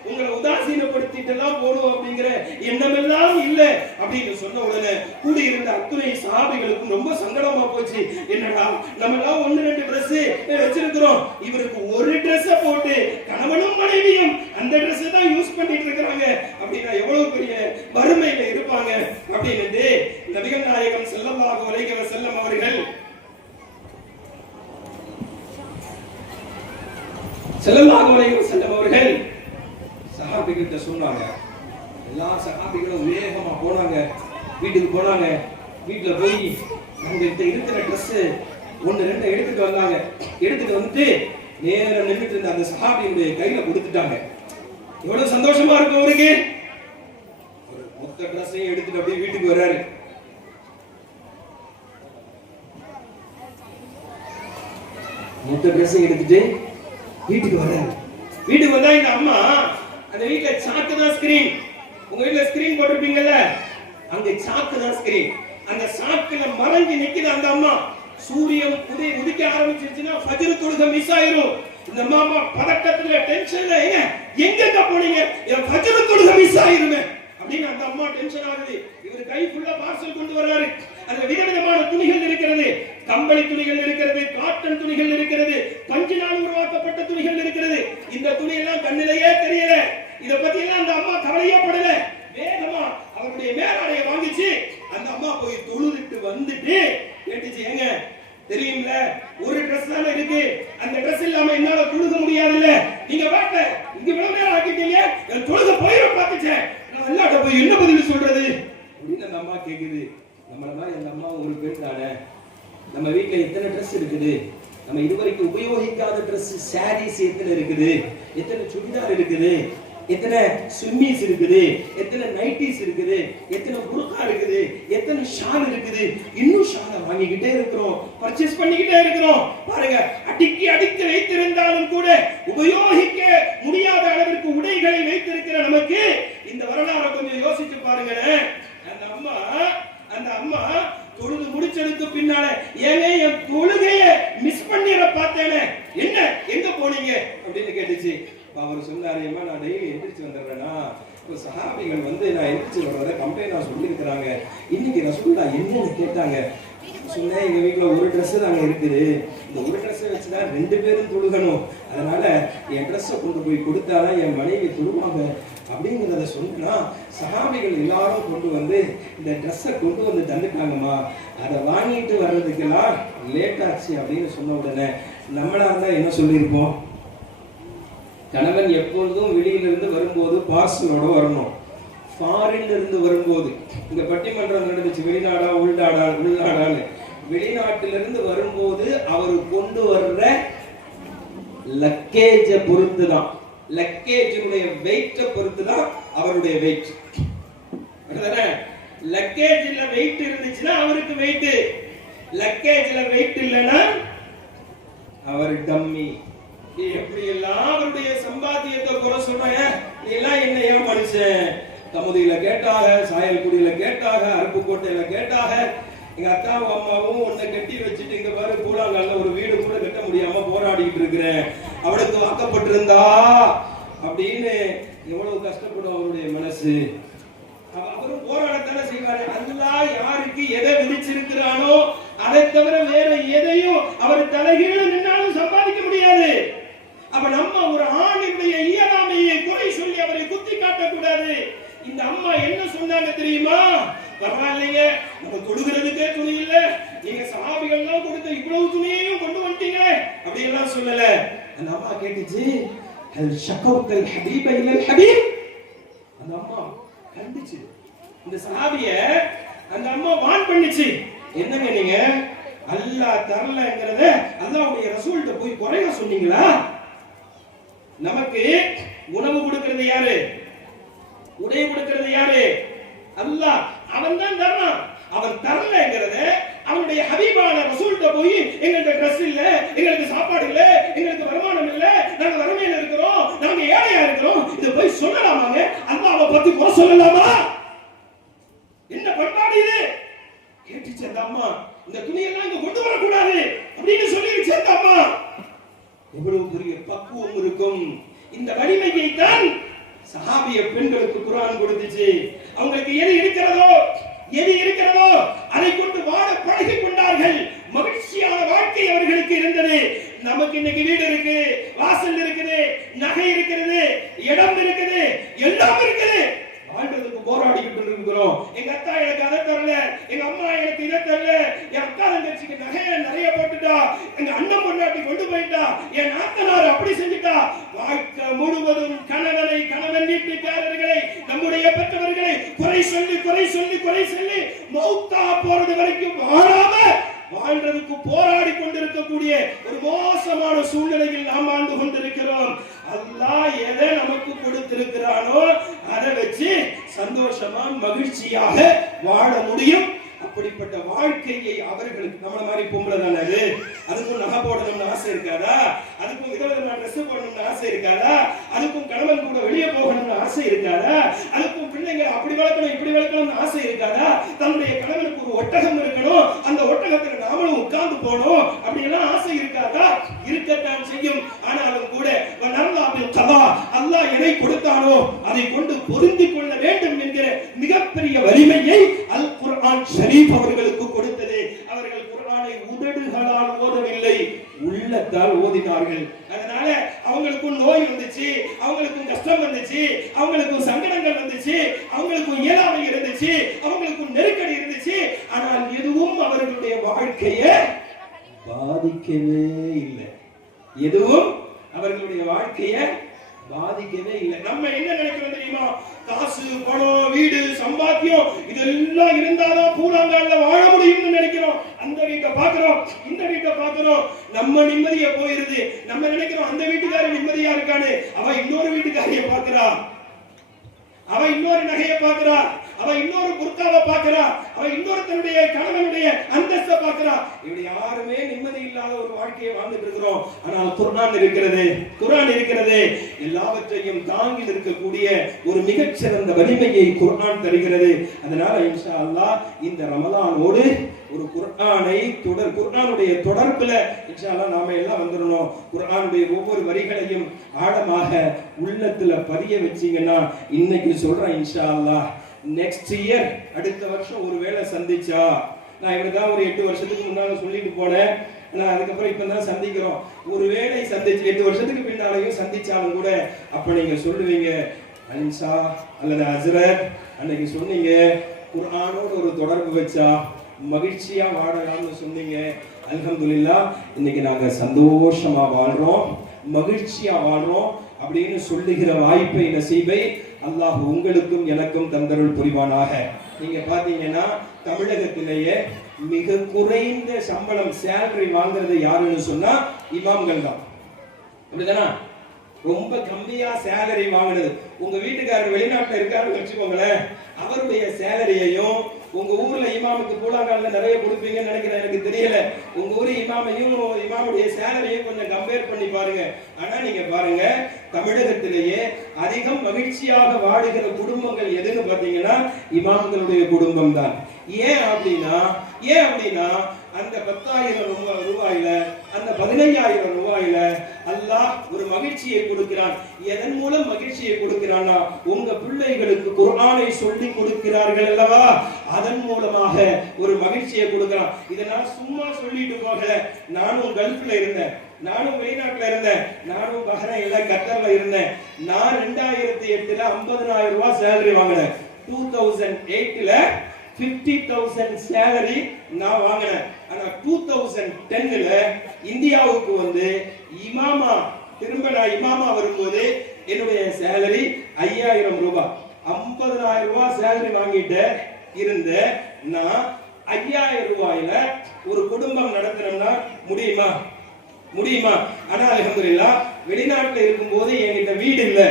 உங்களை உதாசீனப்படுத்திட்டு எல்லாம் போகணும் அப்படிங்கிற எண்ணமெல்லாம் இல்ல அப்படின்னு சொன்ன உடனே கூடி இருந்த அத்துணை சஹாபிகளுக்கும் ரொம்ப சங்கடமா போச்சு. என்னடா நம்ம எல்லாம் 1-2 Dress வச்சிருக்கிறோம், இவருக்கு ஒரு Dress போட்டு கணவனும் மனைவியும் அந்த Dress தான் யூஸ் பண்ணிட்டு இருக்காங்க அப்படின்னா எவ்வளவு பெரிய வறுமையில இருப்பாங்க அப்படின்னு நபிகள் நாயகம் ஸல்லல்லாஹு அலைஹி வஸல்லம் அவர்கள் சஹாபிகிட்ட சொன்னாங்க. எல்லா சஹாபிகளும் வேகமா போனாங்க, வீட்டுக்கு போனாங்க. வீட்டுல போய் நம்மகிட்ட இருக்கிற Dress 1-2 எடுத்துட்டு வந்தாங்க. எடுத்துட்டு வந்து நேரா நின்னுட்டு இருந்த அந்த சஹாபியுடைய கையில கொடுத்துட்டாங்க. எவ்வளவு சந்தோஷமா இருக்கும் அவருக்கு. ஒரு மொத்த Dress-ஐயும் எடுத்துட்டு அப்படியே வீட்டுக்கு வர்றாரு. மொத்த Dress-ஐயும் எடுத்துட்டு வீட்டுக்கு வர்றாரு. வீட்டுக்கு வந்தா இந்த அம்மா அந்த வீட்ல சாக்கு தான் ஸ்கிரீன். உங்க வீட்ல ஸ்கிரீன் போட்டுருப்பீங்கல்ல, அங்க சாக்கு தான் ஸ்கிரீன். அந்த சாக்குல மறைஞ்சு நிக்குது அந்த அம்மா. சூரியன் உதிக்க ஆரம்பிச்சிருச்சுன்னா ஃபஜ்ர் தொழுகை மிஸ் ஆயிரும். இந்த மாமா பதட்டத்துல டென்ஷன்ல எங்க போனீங்க, என் ஃபஜ்ர் தொழுகை மிஸ் ஆயிருமே அப்படின்னு அந்த அம்மா டென்ஷன் ஆகுது. இவர் கை ஃபுல்லா பார்சல் கொண்டு வர்றாரு. அதுல விதவிதமான துணிகள் இருக்கிறது, கம்பளி துணிகள் இருக்கிறது, காட்டன் துணிகள் இருக்கிறது, பஞ்சினால் உருவாக்கப்பட்ட துணிகள் இருக்கிறது. இந்த துணி எல்லாம் கண்ணிலேயே தெரியல. இத பத்தி எல்லாம் அந்த அம்மா கவலையே படல. வேகமா அவருடைய மேலாடையை வாங்கிச்சு அந்த அம்மா போய் தொழுதுட்டு வந்துட்டு கேட்டுச்சு, ஏங்க தெரியும்ல ஒரு Dress தானே இருக்கு, அந்த Dress இல்லாம என்னால தொழுக முடியாதுல்ல, நீங்க வாங்க இங்க இவ்வளவு நேரம் ஆக்கிட்டீங்க, என் தொழுக போயிட பாத்துச்சேன், நான் அல்லாஹ்ட்ட போய் என்ன பதில் சொல்றது அப்படின்னு அந்த அம்மா கேக்குது. நம்மளதான் இந்த அம்மா ஒரு பெண் தானே, நம்ம வீட்டுல எத்தனை Dress இருக்குது, நம்ம இதுவரைக்கும் உபயோகிக்காத Dress சாரீஸ் எத்தனை இருக்குது, எத்தனை சுடிதார் இருக்குது, எத்தனை ஸ்விம்மிஸ் இருக்குது, எத்தனை நைட்டிஸ் இருக்குது, எத்தனை புர்கா இருக்குது, எத்தனை ஷால் இருக்குது, இன்னும் ஷாலை வாங்கிக்கிட்டே இருக்கிறோம், பர்ச்சேஸ் பண்ணிக்கிட்டே இருக்கிறோம். பாருங்க, அடுக்கி அடுக்கி வைத்திருந்தாலும் கூட உபயோகிக்க முடியாத அளவிற்கு உடைகளை வைத்திருக்கிற நமக்கு இந்த வரலாறை கொஞ்சம் யோசிச்சு பாருங்களேன். அந்த அம்மா தொழுது முடிச்சதுக்கு பின்னால ஏங்க என் தொழுகைய மிஸ் பண்ணிட பார்த்தேனே, என்ன எங்க போனீங்க அப்படின்னு கேட்டுச்சு. அவர் சொன்னாரு, ஏமா நான் டெய்லி எந்திரிச்சு வந்துடுறேன்னா, இப்போ சஹாபிகள் வந்து நான் எந்திரிச்சு வர்றத கம்ப்ளைண்ட் சொல்லியிருக்கிறாங்க. இன்னைக்கு ரசூலுல்லாஹ் என்னன்னு கேட்டாங்க. சொன்னேன், எங்க வீட்டுல ஒரு Dress தாங்க இருக்குது, இந்த ஒரு Dress வச்சுதான் 2 பேரும் தொழுகணும், அதனால என் Dress-ஐ கொண்டு போய் கொடுத்தாதான் என் மனைவி தொழுவாங்க அப்படிங்கிறத சொன்னா சஹாபிகள் எல்லாரும் கொண்டு வந்து இந்த Dress-ஐ கொண்டு வந்து தந்துட்டாங்கம்மா, அதை வாங்கிட்டு வர்றதுக்கெல்லாம் லேட் ஆச்சு அப்படின்னு சொன்ன உடனே நம்மளா இருந்தா என்ன சொல்லியிருப்போம்? கணவன் எப்பொழுதும் வெளியிலிருந்து வரும்போது பார்சலோட வரணும். ஃபாரின்ல இருந்து வரும்போது, இங்க பட்டிமன்றம் நடந்துச்சு, வெளிநாடா உள்நாடான்னு. வெளிநாட்டிலிருந்து வரும்போது அவர் கொண்டு வர்ற லக்கேஜ பொறுத்து தான், லக்கேஜினுடைய வெயிட்டை பொறுத்து தான் அவருடைய வெயிட். லக்கேஜ்ல வெயிட் இருந்துச்சுன்னா அவருக்கு வெயிட், லக்கேஜ்ல வெயிட் இல்லைன்னா அவர் டம்மி. எப்படி எல்லாம் அவருடைய சம்பாத்தியத்தை குறை சொன்னாங்க. நீ எல்லாம் என்ன ஏன் மனுஷன், கமுதியில கேட்டாக, சாயல்குடியில கேட்டாக, அருப்புக்கோட்டையில கேட்டாக, எங்க அத்தாவும் அம்மாவும் உன்னை கட்டி வச்சுட்டு இங்க பாரு கூழாங்கல்ல ஒரு வீடு கூட கட்ட முடியாம போராடிட்டு இருக்கிறேன், அவளுக்கு வாக்கப்பட்டிருந்தா அப்படின்னு எவ்வளவு கஷ்டப்படும் அவருடைய மனசு. அவரும் போராடத்தானே செய்வாரு. அல்லாஹ் யாருக்கு எதை விதிச்சிருக்கிறானோ அதை தவிர வேற எதையும் அவர் தலைகீழ நின்னாலும் சம்பாதிக்க முடியாது. அப்ப நம்ம ஒரு ஆணுடைய இயலாமையை குறை சொல்லி அவரை குத்தி காட்டக்கூடாது. இந்த அம்மா என்ன சொன்னாங்க தெரியுமா? பரவாயில்லைங்க, நம்ம தொழுகிறதுக்கே துணி இல்ல, நீங்க சஹாபிகள்லாம் கொடுத்த இவ்வளவு துணியையும் கொண்டு வந்துட்டீங்க அப்படி எல்லாம் சொல்லல. அந்த அம்மா கேட்டுச்சு, ஹல் ஷகௌத்தல் ஹபீப இலல் ஹபீப். அந்த அம்மா கண்டிச்சு இந்த சஹாபிய, அந்த அம்மா வான் பண்ணிச்சு. என்னங்க நீங்க அல்லாஹ் தரலங்கறத அல்லாஹ்வுடைய ரசூல்கிட்ட போய் குறையா சொன்னீங்களா? நமக்கு உணவு கொடுக்கிறது யாரு? உடை கொடுக்கிறது யாரு? அல்லாஹ். அவன் தான் தர்றான். அவன் தரலங்கறத அவனுடைய ஹபீபான ரசூல்கிட்ட போய் எங்களுக்கு ட்ரெஸ் இல்ல, எங்களுக்கு சாப்பாடு இல்ல, எங்களுக்கு வருமானம் இல்ல, நாங்க வறுமையில இருக்கிறோம், நாங்க ஏழையா இருக்கிறோம், இது போய் சொல்லலாமாங்க? அல்லாஹ்வை பத்தி குறை சொல்லலாமா? என்ன பண்பாடு இது? கேட்டுச்சு அந்த அம்மா, இந்த துணியெல்லாம் இங்க கொண்டு வரக்கூடாது அப்படின்னு சொல்லிடுச்சு அந்த அம்மா. எவ்வளவு பெரிய பக்குவம் இருக்கும்! இந்த வலிமையை தான் சஹாபிய பெண்களுக்கு குர்ஆன் கொடுத்துச்சு. அவங்களுக்கு எது இருக்கிறதோ அதை கொண்டு வாழ பழகிக் கொண்டார்கள். மகிழ்ச்சியான வாழ்க்கை அவர்களுக்கு இருந்தது. நமக்கு இன்னைக்கு வீடு இருக்கு, வாசல் இருக்குது, நகை இருக்கிறது, இடம் இருக்குது, எல்லாம் இருக்குது, வாழ்றதுக்கு போராடிக்கிட்டு இருக்கிறோம். எங்க அத்தா எனக்கு அதை தரல, எங்க அம்மா எனக்கு இதை தரல, என் அக்கா தங்கச்சிக்கு நகைய நிறைய போட்டுட்டா, எங்க அண்ணன் பொண்டாட்டி கொண்டு போயிட்டா, என் நாத்தனார் அப்படி செஞ்சுட்டா. வாழ்க்கை முழுவதும் கணவன் வீட்டுக்காரர்களை, நம்முடைய பெற்றவர்களை குறை சொல்லி மௌத்தா போறது வரைக்கும் வாழாம வாழ்றதுக்கு போராடி கொண்டிருக்கக்கூடிய ஒரு மோசமான சூழ்நிலையில் நாம் வாழ்ந்து கொண்டிருக்கிறோம். அல்லாஹ் எதை நமக்கு கொடுத்திருக்கிறானோ அதை வச்சு சந்தோஷமா மகிழ்ச்சியாக வாழ முடியும். அப்படிப்பட்ட வாழ்க்கையை அவர்களுக்கு, நம்மள மாதிரி பொம்பளை தானே அது, அதுக்கும் நகை போடணும்னு ஆசை இருக்காதா? அதுக்கும் விதவிதமான ட்ரெஸ் போடணும்னு ஆசை இருக்காதா? அதுக்கும் கணவன் கூட வெளியே போகணும்னு ஆசை இருக்காதா? அதுக்கும் பிள்ளைங்க அப்படி வளர்க்கணும் இப்படி வளர்க்கணும்னு ஆசை இருக்காதா? தன்னுடைய கணவனுக்கு ஒரு ஒட்டகம் இருக்கணும், அந்த ஒட்டகத்துக்கு நாமளும் உட்கார்ந்து போகணும் அப்படி எல்லாம் ஆசை இருக்காதா? இருக்கத்தான் செய்யும். ஆனாலும் கூட அல்லாஹ் எதை கொடுத்தானோ அதை கொண்டு பொருந்திக் கொள்ள வேண்டும் என்கிற மிகப்பெரிய வலிமையை அல் குர்ஆன் ஷரீஃப் அவர்களுக்கு கொடுத்தது. அவர்கள் குர்ஆனை உதடுகளால் ஓதவில்லை, உள்ளத்தால் ஓதினார்கள். அதனால அவங்களுக்கும் நோய் வந்துச்சு, அவங்களுக்கும் கஷ்டம் வந்துச்சு, அவங்களுக்கும் சங்கடங்கள் வந்துச்சு, அவங்களுக்கும் இயலாமை இருந்துச்சு, அவங்களுக்கும் நெருக்கடி இருந்துச்சு. ஆனால் எதுவும் அவர்களுடைய வாழ்க்கையை பாதிக்கவே இல்லை. எதுவும் அவர்களுடைய வாழ்க்கையை பாதிக்கவே இல்லை. நம்ம என்ன நினைக்கிறோம் தெரியுமா? காசு, பணம், வீடு, சம்பாத்தியம் இதெல்லாம் இருந்தாதான் பூலாங்கால வாழ முடியும்னு நினைக்கிறோம். அந்த வீட்டை பாக்குறோம், இந்த வீட்டை பாக்குறோம், நம்ம நிம்மதியா போயிருது. நம்ம நினைக்கிறோம் அந்த வீட்டுக்காரர் நிம்மதியா இருக்கானு, அவ இன்னொரு வீட்டுக்காரிய பாக்குறா, அவ இன்னொரு நகையை பாக்குறா, அவ இன்னொரு குர்காவை பாக்குறா, அவ இன்னொருத்தனுடைய கணவனுடைய அந்தஸ்தை பாக்குறா. இப்படி யாருமே நிம்மதி இல்லாத ஒரு வாழ்க்கையை வாழ்ந்துட்டு இருக்கிறோம். ஆனால் குர்ஆன் இருக்கிறது, எல்லாவற்றையும் தாங்கி நிற்கக்கூடிய ஒரு மிகச்சிறந்த வலிமையை குர்ஆன் தருகிறது. அதனால இன்ஷா அல்லாஹ் இந்த ரமலானோடு ஒரு குர்ஆனுடைய தொடர்புல இன்ஷா அல்லாஹ் நாம எல்லாம் வந்துடணும். குர்ஆனுடைய ஒவ்வொரு வரிகளையும் ஆழமாக உள்ளத்துல பதிய வச்சீங்கன்னா, இன்னைக்கு சொல்றேன் இன்ஷா அல்லாஹ் நெக்ஸ்ட் இயர், அடுத்த வருஷம் ஒருவேளை சந்திச்சா, நான் இப்படிதான் ஒரு 8 வருஷத்துக்கு முன்னால சொல்லிட்டு போனேன், நான் அதுக்கப்புறம் இப்பதான் சந்திக்கிறோம். ஒருவேளை சந்திச்சு 8 வருஷத்துக்கு பின்னாலையும் சந்திச்சாலும் கூட அப்ப நீங்க சொல்லுவீங்க, அன்சா அல்லது ஹஸ்ரத் அன்னைக்கு சொன்னீங்க குர்ஆனோட ஒரு தொடர்பு வச்சா மகிழ்ச்சியா வாழலாம்னு சொன்னீங்க. அல்ஹம்துலில்லாஹ் இன்னைக்கு நாங்க சந்தோஷமா வாழ்றோம், மகிழ்ச்சியா வாழ்றோம் அப்படின்னு சொல்லுகிற வாய்ப்பை, நசீபை அல்லாஹ் உங்களுக்கும் எனக்கும் தந்தருள் புரிவானாக. நீங்க பாத்தீங்கன்னா தமிழகத்திலேயே மிக குறைந்த சம்பளம் சேலரி வாங்குறது யாருன்னு சொன்னா இமாம்கள் தான். அப்படிதானா? ரொம்ப கம்மியா சேலரி வாங்குறது. உங்க வீட்டுக்காரர் வெளிநாட்டுல இருக்காருன்னு வச்சுக்கோங்களேன், அவருடைய சேலரியையும் உங்க ஊர்ல இமாமுக்கு பூலாங்கால நிறைய கொடுப்பீங்கன்னு நினைக்கிறேன், எனக்கு தெரியல. உங்க ஊர் இமாமையும் இமாமுடைய சேலரியும் கொஞ்சம் கம்பேர் பண்ணி பாருங்க. ஆனா நீங்க பாருங்க, தமிழகத்திலேயே அதிகம் மகிழ்ச்சியாக வாழுகிற குடும்பங்கள் எதுன்னு பாத்தீங்கன்னா இமாம்களுடைய குடும்பம் தான். ஏன் அப்படின்னா அந்த 10,000 ரூபாயில, அந்த 15,000 ரூபாயில அல்லாஹ் ஒரு மகிழ்ச்சியை கொடுக்கிறான். எதன் மூலம் மகிழ்ச்சியை கொடுக்கிறான்னா, உங்க பிள்ளைகளுக்கு குர்ஆனை சொல்லி கொடுக்கிறார்கள் அல்லவா, அதன் மூலமாக ஒரு மகிழ்ச்சியை கொடுக்கிறான். இதை நான் சும்மா சொல்லிட்டு போகல. நானும் கல்ஃப்ல இருந்தேன், நானும் வெளிநாட்டுல இருந்தேன், நானும் பஹ்ரைன்ல, கத்தர்ல இருந்தேன். நான் 2008ல 50,000 ரூபாய் சேலரி வாங்கினேன். 2008ல 50,000 சேலரி நான் வாங்கினேன். ஆனா 2010ல இந்தியாவுக்கு வந்து இமாமா திரும்ப நான் இமாமா வரும்போது என்னுடைய சேலரி 5000 ரூபாய், 50,000 ரூபாய் சேலரி வாங்கிட்டு இருந்த நான் 5000 ரூபாயில ஒரு குடும்பம் நடத்துறோம்னா முடியுமா? முடியுமா? ஆனா அல்ஹம்துலில்லாஹ் வெளிநாட்டுல இருக்கும்போது என்கிட்ட வீடு இல்ல,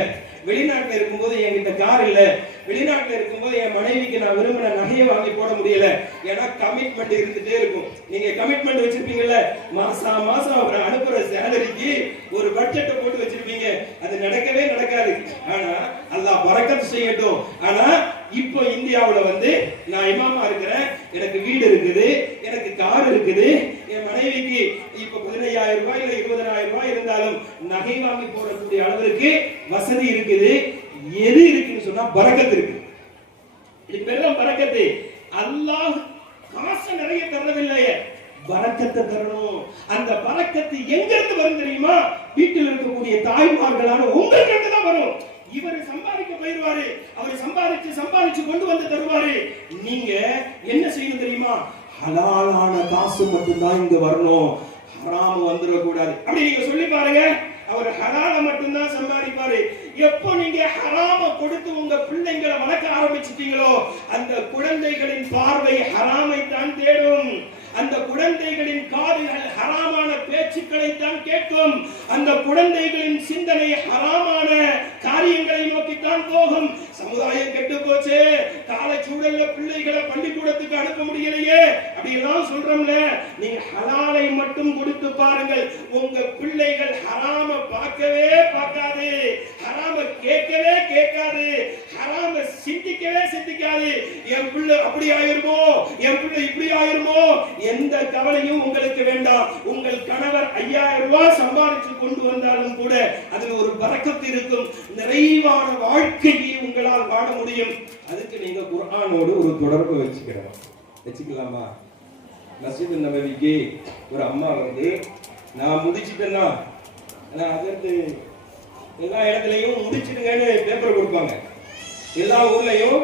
வெளிநாட்டுல இருக்கும்போது என்கிட்ட கார் இல்ல, வெளிநாட்டுல இருக்கும்போது என் மனைவிக்கு நான் விரும்பின நகையை வாங்கி போட முடியல. ஏன்னா கமிட்மெண்ட் இருந்துட்டே இருக்கும். நீங்க கமிட்மெண்ட் வச்சிருப்பீங்கல்ல, மாசம் அவர் அனுப்புற சேலரிக்கு ஒரு பட்ஜெட்டை போட்டு வச்சிருப்பீங்க. அது நடக்கவே நடக்காது. ஆனா அல்லாஹ் பரக்கத் செய்யட்டும். ஆனா இப்போ இந்தியாவுல நான் இமாமா இருக்கிறேன், எனக்கு வீடு இருக்குது, எனக்கு கார் இருக்குது, என் மனைவிக்கு இப்ப 15,000 ரூபாய் இல்ல 20,000 ரூபாய் இருந்தாலும் நகை வாங்கி போடக்கூடிய அளவுக்கு வசதி இருக்குது. எது இருக்குன்னு சொன்னா பரக்கத் இருக்கு. இது பெரும் பரக்கத்து. அல்லாஹ் காசு நிறைய தரவில்லையே, பரக்கத்தை தரணும். அந்த பரக்கத்து எங்க இருந்து வரும் தெரியுமா? வீட்டில் இருக்கக்கூடிய தாய்மார்களான உங்களுக்கு தான் வரும். இவர் சம்பாதிக்க போயிருவாரு, அவர் சம்பாதிச்சு கொண்டு வந்து தருவாரு. நீங்க என்ன செய்யணும் தெரியுமா? ஹலாலான காசு மட்டும்தான் இங்க வரணும், ஹராம் வந்துடக்கூடாது. அப்படி நீங்க சொல்லி பாருங்க, அவர் ஹலால மட்டும்தான் சம்பாதிப்பாரு. எப்போ நீங்க ஹராம கொடுத்து உங்க பிள்ளைங்களை வளர்க்க ஆரம்பிச்சிட்டீங்களோ, அந்த குழந்தைகளின் பார்வை ஹராமை தான் தேடும், அந்த குழந்தைகளின் காதுகள் ஹராமான பேச்சுக்களை தான் கேட்கும், அந்த குழந்தைகளின் சிந்தனை ஹராமான காரியங்களை நோக்கித்தான் போகும். சமுதாயம் கெட்டு போச்சு, காலச்சூழல்ல பிள்ளைகளை பள்ளிக்கூடத்துக்கு அனுப்ப முடியலையே அப்படிலாம் சொல்றோம்ல. நீங்க ஹலாலை மட்டும் கொடுத்து பாருங்கள், உங்க பிள்ளைகள் ஹராம பார்க்கவே பார்க்காது, ஹராம கேட்கவே கேட்காது, ஹராம சிந்திக்காது. என் பிள்ளை அப்படி ஆயிருமோ, என் பிள்ளை இப்படி ஆயிருமோ, எந்த கவலையும் உங்களுக்கு வேண்டாம். உங்கள் கணவர் 5000 ரூபாய் சம்பாதிச்சு கொண்டு வந்தாலும் கூட அதுல ஒரு பரக்கத்து இருக்கும், நிறைவான வாழ்க்கையை உங்களால் வாழ முடியும். அதுக்கு நீங்க குர்ஆனோடு ஒரு தொடர்பு வச்சுக்கலாமா? மஸ்ஜித் நபவிக்கு ஒரு அம்மா நான் முடிச்சிட்டேன்னா, அதற்கு எல்லா இடத்துலையும் முடிச்சிடுங்கன்னு பேப்பர் கொடுப்பாங்க, எல்லா ஊர்லயும்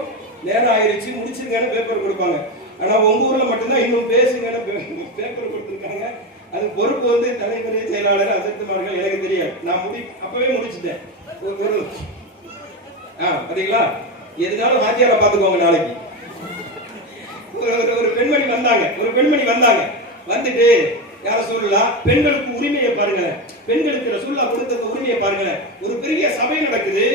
நேரம் ஆயிருச்சு முடிச்சிருங்கன்னு பேப்பர் கொடுப்பாங்க. ஆனா உங்க ஊர்ல மட்டும்தான் இன்னும் பேசுங்கன்னு பேப்பர் கொடுத்துருக்காங்க. அது பொறுப்பு தலைமுறை செயலாளர் அசத்துமார்கள், எனக்கு தெரியாது. நான் அப்பவே முடிச்சுட்டேன். பாத்தீங்களா, எதுனாலும் வாத்தியாரை பாத்துக்கோங்க. நாளைக்கு ஒரு பெண்மணி வந்தாங்க, வந்துட்டு யார சொல்லலாம், பெண்களுக்கு உரிமையை பாருங்க, பெண்களுக்கு ரசூலுல்லாஹ் கொடுத்த உரிமையை பாருங்க. ஒரு பெரிய சபை நடக்குது,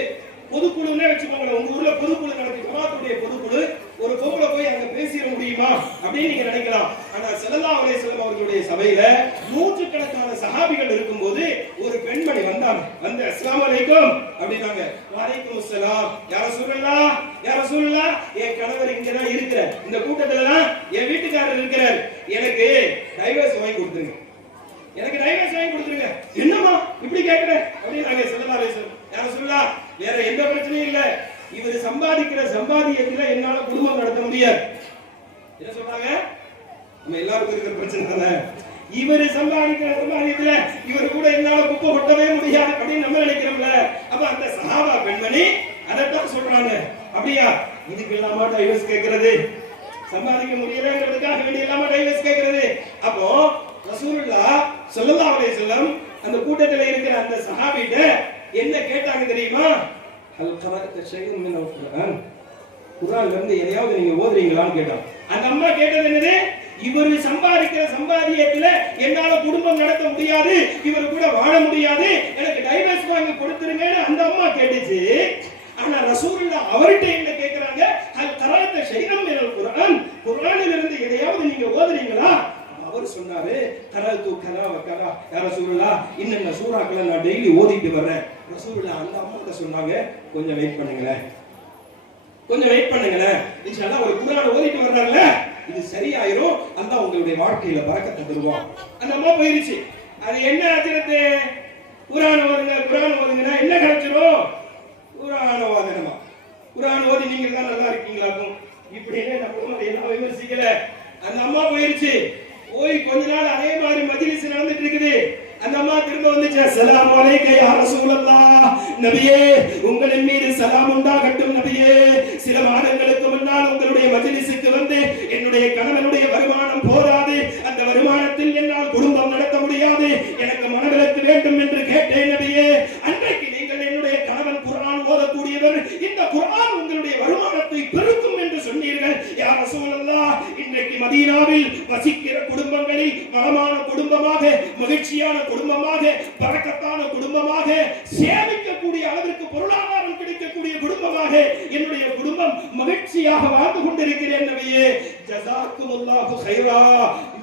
பொதுக்குழுன்னே வச்சுக்கோங்க. உங்க ஊர்ல பொதுக்குழு நடக்குது, ஜமாத்துடைய பொதுக்குழு. ஒரு பொம்பளை போய் அங்க பேசிட முடியுமா அப்படின்னு நீங்க நினைக்கலாம். ஆனா ஸல்லல்லாஹு அலைஹி வஸல்லம் அவர்களுடைய சபையில நூற்றுக்கணக்கான சஹாபிகள் இருக்கும்போது ஒரு பெண்மணி வந்தாங்க. அஸ்ஸலாமு அலைக்கும் அப்படினாங்க. வலைக்கும் அஸ்ஸலாம். யா ரசூலுல்லாஹ், என் கணவர் இங்க தான் இருக்கிறார், இந்த கூட்டத்துல தான் என் வீட்டுக்காரர் இருக்கிறார், எனக்கு டைவர்ஸ் வாங்கி கொடுத்துருங்க, எனக்கு டைவர்ஸ் வாங்கி கொடுத்துருங்க. என்னமா இப்படி கேக்குற அப்படினாங்க ஸல்லல்லாஹு அலைஹி வஸல்லம். யா ரசூலுல்லாஹ், வேற எந்த பிரச்சனையும் இல்ல, இவர் சம்பாதிக்கிற சம்பாதியத்துல என்னால குடும்பம் நடத்த முடியாது. என்ன சொல்றாங்க? நம்ம எல்லாருக்கும் இருக்கிற பிரச்சனை தானே. இவர் சம்பாதிக்கிற சம்பாதியத்துல இவர் கூட என்னால குப்பை கொட்டவே முடியாது அப்படின்னு நம்ம நினைக்கிறோம்ல. அப்ப அந்த சஹாபா பெண்மணி அதைத்தான் சொல்றாங்க. அப்படியா, இதுக்கு இல்லாம டைவர்ஸ் கேட்கறது, சம்பாதிக்க முடியலங்கிறதுக்காக வேண்டிய இல்லாம டைவர்ஸ் கேட்கறது. அப்போ ரசூலுல்லாஹ் ஸல்லல்லாஹு அலைஹி வஸல்லம் அந்த கூட்டத்துல இருக்கிற அந்த சஹாபிட்ட என்ன கேட்டாங்க தெரியுமா? ஹல் கரஅத ஷைஅன் மின் அல்-குர்ஆன், குர்ஆன்ல இருந்து எதையாவது நீங்க ஓதுறீங்களான்னு கேட்டாங்க. அந்த அம்மா கேட்டது என்னது? இவர் சம்பாதிக்கிற சம்பாதியத்துல என்னால குடும்பம் நடத்த முடியாது, இவர் கூட வாழ முடியாது, எனக்கு டைவர்ஸ் வாங்கி கொடுத்துருங்கன்னு அந்த அம்மா கேட்டுச்சு. ஆனா ரசூலுல்லாஹ் அவர்கிட்ட என்ன கேக்குறாங்க? ஹல் கரஅத ஷைஅன் மின் அல்-குர்ஆன், குர்ஆனில் இருந்து எதையாவது நீங்க ஓதுறீங்களா? அவர் சொன்னாரு, கரஅது கலா வ கலா யா ரசூலுல்லாஹ், இன்னென்ன சூறாக்களை நான் டெய்லி ஓதிட்டு வர்றேன். ரசூலுல்லாஹ் அந்த அம்மா கிட்ட சொன்னாங்க, கொஞ்சம் வெயிட் பண்ணுங்களேன், இன்ஷாஅல்லாஹ் ஒரு குர்ஆனை ஓதிட்டு வர்றாங்கல, இது சரியாயிரும், அல்லாஹ் உங்களுடைய வாழ்க்கையில பரக்கத்தை தருவான். அந்த அம்மா போயிருச்சு. அது என்ன அஜரத்து? குர்ஆன் ஓதுங்கன்னா என்ன கிடைச்சிரும்? குர்ஆன் ஓதணுமா? குர்ஆன் ஓதி நீங்க தான் நல்லா இருக்கீங்களாக்கும் இப்படியே நம்ம எல்லாம் விமர்சிக்கல. அந்த அம்மா போயிருச்சு. போய் கொஞ்ச நாள் அதே மாதிரி மஜ்லிஸ் நடந்துட்டு இருக்குது. அந்த அம்மா திரும்ப வந்துச்சு. அஸ்ஸலாமு அலைக்க யா ரசூலல்லாஹ், நபியே உங்களின் மீது சலாம் உண்டாகட்டும் நபியே, சில மாதங்களுக்கு முன்னால் உங்களுடைய மஜ்லிஸுக்கு வந்து என்னுடைய கணவனுடைய வருமானம் போதாது, அந்த வருமானத்தில் என்னால் குடும்பம் நடத்த முடியாது, எனக்கு மனவிலக்கு வேண்டும் என்று கேட்டேன் நபியே. என்னுடைய குடும்பம் மகிழ்ச்சியாக வாழ்ந்து கொண்டிருக்கிறேன் நபியே. ஜஸாக்குமுல்லாஹு கைரா,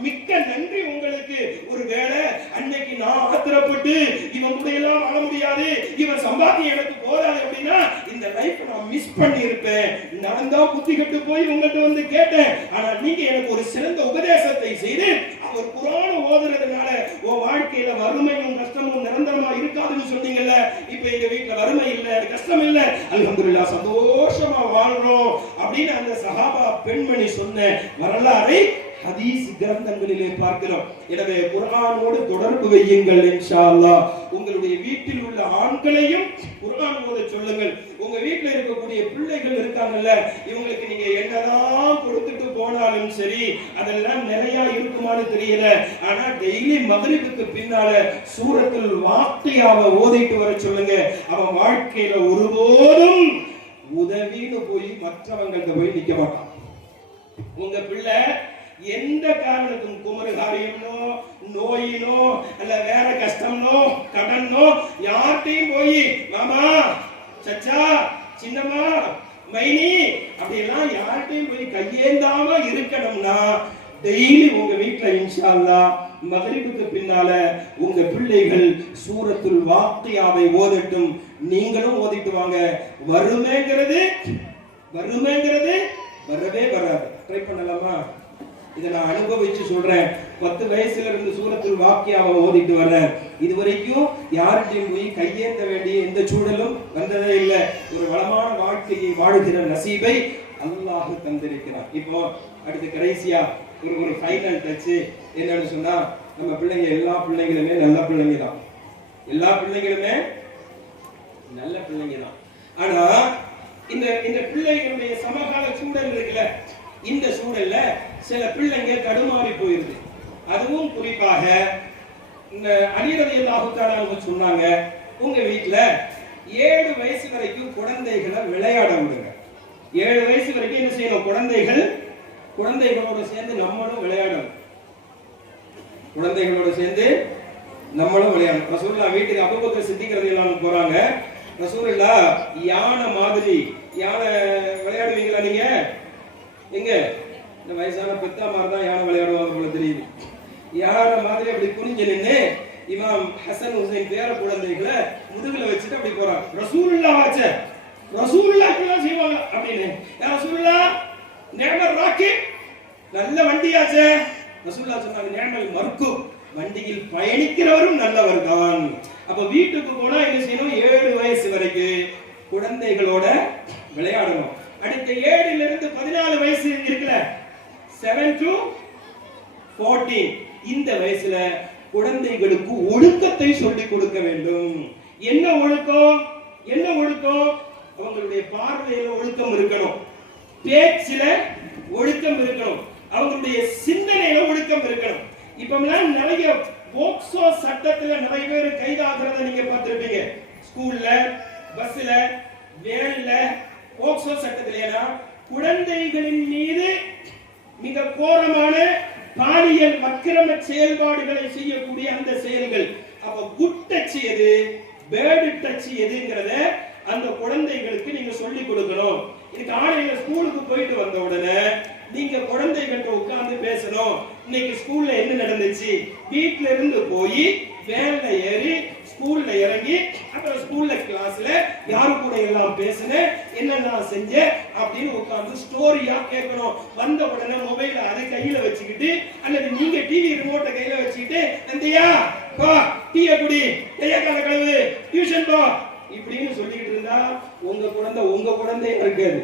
மிக்க நன்றி உங்களுக்கு. ஒருவேளை அன்னைக்கு நான் ஆத்திரப்பட்டு இவன் கூட எல்லாம் வாழ முடியாது, இவன் சம்பாத்தியம் எனக்கு போதாது அப்படின்னா இந்த லைஃப் நான் மிஸ் பண்ணி இருப்பேன். நான் தான் புத்தி கட்டு போய் உங்கள்கிட்ட வந்து கேட்டேன். ஆனா நீங்க எனக்கு ஒரு சிறந்த உபதேசத்தை செய்து அவர் குர்ஆன் ஓதுறதுனால உன் வாழ்க்கையில வறுமையும் கஷ்டமும் நிரந்தரமா இருக்காதுன்னு சொன்னீங்கல்ல. இப்ப எங்க வீட்டுல வறுமை இல்ல, கஷ்டம் இல்ல, அல்ஹம்துலில்லாஹ் சந்தோஷமா வாழ்றோம் அப்படின்னு அந்த சஹாபா பெண்மணி சொன்ன வரலாறை ஹதீஸ் கிரந்தங்களிலே பார்க்கிறோம். எனவே குர்ஆனோடு தொடர்பு வையுங்கள் இன்ஷா அல்லாஹ். உங்களுடைய வீட்டில் உள்ள ஆண்களையும் குர்ஆன் ஓத சொல்லுங்கள். உங்க வீட்டில் இருக்கக்கூடிய பிள்ளைகள் இருக்காங்கல்ல, இவங்களுக்கு நீங்க என்னதான் கொடுத்துட்டு போனாலும் சரி அதெல்லாம் நிறைய இருக்குமான்னு தெரியல. ஆனா டெய்லி மக்ரிபுக்கு பின்னால சூரத்துல் வாக்கியாவை ஓதிட்டு வர சொல்லுங்க. அவன் வாழ்க்கையில ஒருபோதும் உதவின்னு போய் மற்றவங்கள்ட்ட போய் நிக்க மாட்டான். உங்க பிள்ளை எந்த காரணத்தும் குமரு காரியம்னோ நோயினோ அல்ல வேற கஷ்டம்னோ கடனோ யார்கிட்டையும் போய் மாமா சச்சா சின்னம்மா மைனி அப்படியெல்லாம் யார்கிட்டையும் போய் கையேந்தாம இருக்கணும்னா டெய்லி உங்க வீட்டுல இன்ஷா அல்லாஹ் மக்ரிபுக்கு பின்னால உங்க பிள்ளைகள் சூரத்துல் வாக்கியாவை ஓதட்டும். நீங்களும் ஓதிட்டு வாங்க. வறுமைங்கிறது வரவே வராது. ட்ரை பண்ணலாமா? இதை நான் அனுபவிச்சு சொல்றேன். 10 வயசுல இருந்து சூரத்துல் வாக்கியாவை ஓதிட்டு வரேன். இதுவரைக்கும் யார்கிட்டையும் போய் கையேந்த வேண்டிய எந்த சூழலும் வந்ததே இல்லை. ஒரு வளமான வாழ்க்கையை வாழுகிற நசீபை அல்லாஹ் தந்திருக்கிறான். இப்போ அடுத்து கடைசியா ஒரு ஃபைனல் டச் என்னன்னு சொன்னா, நம்ம பிள்ளைங்க எல்லா பிள்ளைங்களுமே நல்ல பிள்ளைங்க தான். எல்லா பிள்ளைங்களுமே நல்ல பிள்ளைங்க தான். ஆனா இந்த பிள்ளைகளுடைய சமகால சூழல் இருக்குல்ல, இந்த சூழல்ல சில பிள்ளைங்க தடுமாறி போயிருது. அதுவும் குறிப்பாக இந்த அலி ரலியல்லாஹு தஆலா அவங்க சொன்னாங்க, உங்க வீட்டுல 7 வயசு வரைக்கும் குழந்தைகளை விளையாட விடுங்க. 7 வயசு வரைக்கும் என்ன செய்யணும்? குழந்தைகளோட சேர்ந்து நம்மளும் விளையாடணும். குழந்தைகளோட சேர்ந்து நம்மளும் விளையாடணும். ரசூலுல்லாஹ் வீட்டுக்கு அபூபக்கர் சித்திக் ரலியல்லாஹு அன்ஹு போறாங்க. ரசூலுல்லாஹ் யானை மாதிரி, யானை விளையாடுவீங்களா நீங்க? எங்க இந்த வயசான பெத்தா மாதிரி தான் யானை விளையாடுவாங்க போல தெரியுது. யானை மாதிரி அப்படி குனிஞ்சு நின்று இமாம் ஹசன் ஹுசைன் பேர குழந்தைகளை முதுகுல வச்சுட்டு அப்படி போறாங்க. ரசூலுல்லாஹ் இப்படிலாம் செய்வாங்க அப்படின்னு. ரசூலுல்லாஹ் நேமல் ராக்கிப், நல்ல வண்டியாச்சே. ரசூலுல்லாஹ் சொன்னாங்க, நேமல் மர்கு, வண்டியில் பயணிக்கிறவரும் நல்லவர் தான். அப்ப வீட்டுக்கு போனா என்ன செய்யணும்? 7 வயசு வரைக்கும் குழந்தைகளோட விளையாடணும். அடுத்த 7ல இருந்து 14 வயசு இருக்குல்ல, 7 to 14, இந்த வயசுல குழந்தைகளுக்கு ஒழுக்கத்தை சொல்லிக் கொடுக்க வேண்டும். என்ன ஒழுக்கம்? அவங்களுடைய பார்வையில ஒழுக்கம் இருக்கணும், பேச்சில ஒழுக்கம் இருக்கணும், அவங்களுடைய சிந்தனையில ஒழுக்கம் இருக்கணும். இப்பெல்லாம் நிறைய போக்சோ சட்டத்துல நிறைய பேர் கைதாகிறத நீங்க பார்த்திருப்பீங்க. ஸ்கூல்ல, பஸ்ல, வேன்ல போக்சோ சட்டத்திலேனா குழந்தைகளின் மீது மிக கோரமான பாலியல் வக்கிரம செயல்பாடுகளை செய்யக்கூடிய அந்த செயல்கள். அப்ப குட் டச் எது, பேட் டச் எதுங்கறத அந்த குழந்தைகளுக்கு நீங்க சொல்லி கொடுக்கணும். இதுக்கு ஆணையில ஸ்கூலுக்கு போயிட்டு வந்த உடனே நீங்க குழந்தைகிட்ட உட்கார்ந்து பேசணும். இன்னைக்கு ஸ்கூல்ல என்ன நடந்துச்சு, வீட்ல இருந்து போய் வேன்ல ஏறி ஸ்கூல்ல இறங்கி அப்புறம் ஸ்கூல்ல கிளாஸ்ல யாரு கூட எல்லாம் பேசினேன், என்னெல்லாம் செஞ்சேன் அப்படின்னு உட்கார்ந்து ஸ்டோரியா கேட்கணும். வந்த உடனே மொபைல அதை கையில வச்சுக்கிட்டு அல்லது நீங்க டிவி ரிமோட்டை கையில வச்சுக்கிட்டு நந்தியா பா டீயை குடி, கையாக்கால கழுவு, டியூஷன் போ இப்படின்னு சொல்லிக்கிட்டு இருந்தா உங்க குழந்தை இருக்காது.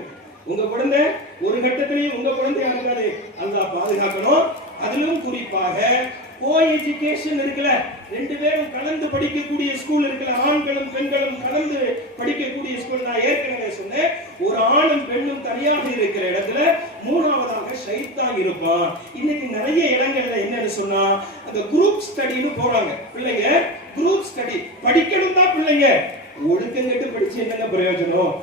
உங்க குழந்தை ஒரு கட்டத்திலையும் உங்க குழந்தையா இருக்காது. அல்லாஹ் பாதுகாக்கணும். அதிலும் குறிப்பாக கோ எஜுகேஷன் இருக்குல்ல, 2 பேரும் கலந்து படிக்கக்கூடிய ஸ்கூல் இருக்குல்ல, ஆண்களும் பெண்களும் கலந்து படிக்கக்கூடிய ஸ்கூல். நான் ஏற்கனவே சொன்னேன், ஒரு ஆணும் பெண்ணும் தனியாக இருக்கிற இடத்துல 3ஆவதாக ஷைத்தான் இருப்பான். இன்னைக்கு நிறைய இடங்கள்ல என்னன்னு சொன்னா அந்த குரூப் ஸ்டடின்னு போறாங்க பிள்ளைங்க. குரூப் ஸ்டடி படிக்கணும் தான் பிள்ளைங்க, ஒழுக்கம் கெட்டு படிச்சு என்னங்க பிரயோஜனம்?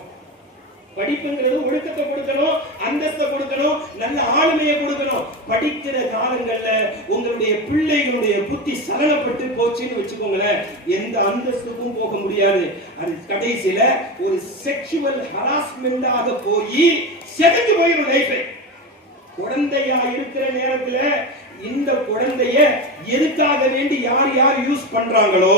படிப்புங்கிறது ஒழுக்கத்தை கொடுக்கணும், அந்தஸ்தை கொடுக்கணும், நல்ல ஆளுமையை கொடுக்கணும். படிக்கிற காலங்கள்ல உங்களுடைய பிள்ளைகளுடைய புத்தி சலனப்பட்டு போச்சுன்னு வச்சுக்கோங்களேன், எந்த அந்தஸ்துக்கும் போக முடியாது. அது கடைசியில ஒரு செக்சுவல் ஹராஸ்மெண்டாக போய் செதஞ்சு போயிடும் லைஃப். குழந்தையா இருக்கிற நேரத்துல இந்த குழந்தைய எதுக்காக வேண்டி யார் யார் யூஸ் பண்றாங்களோ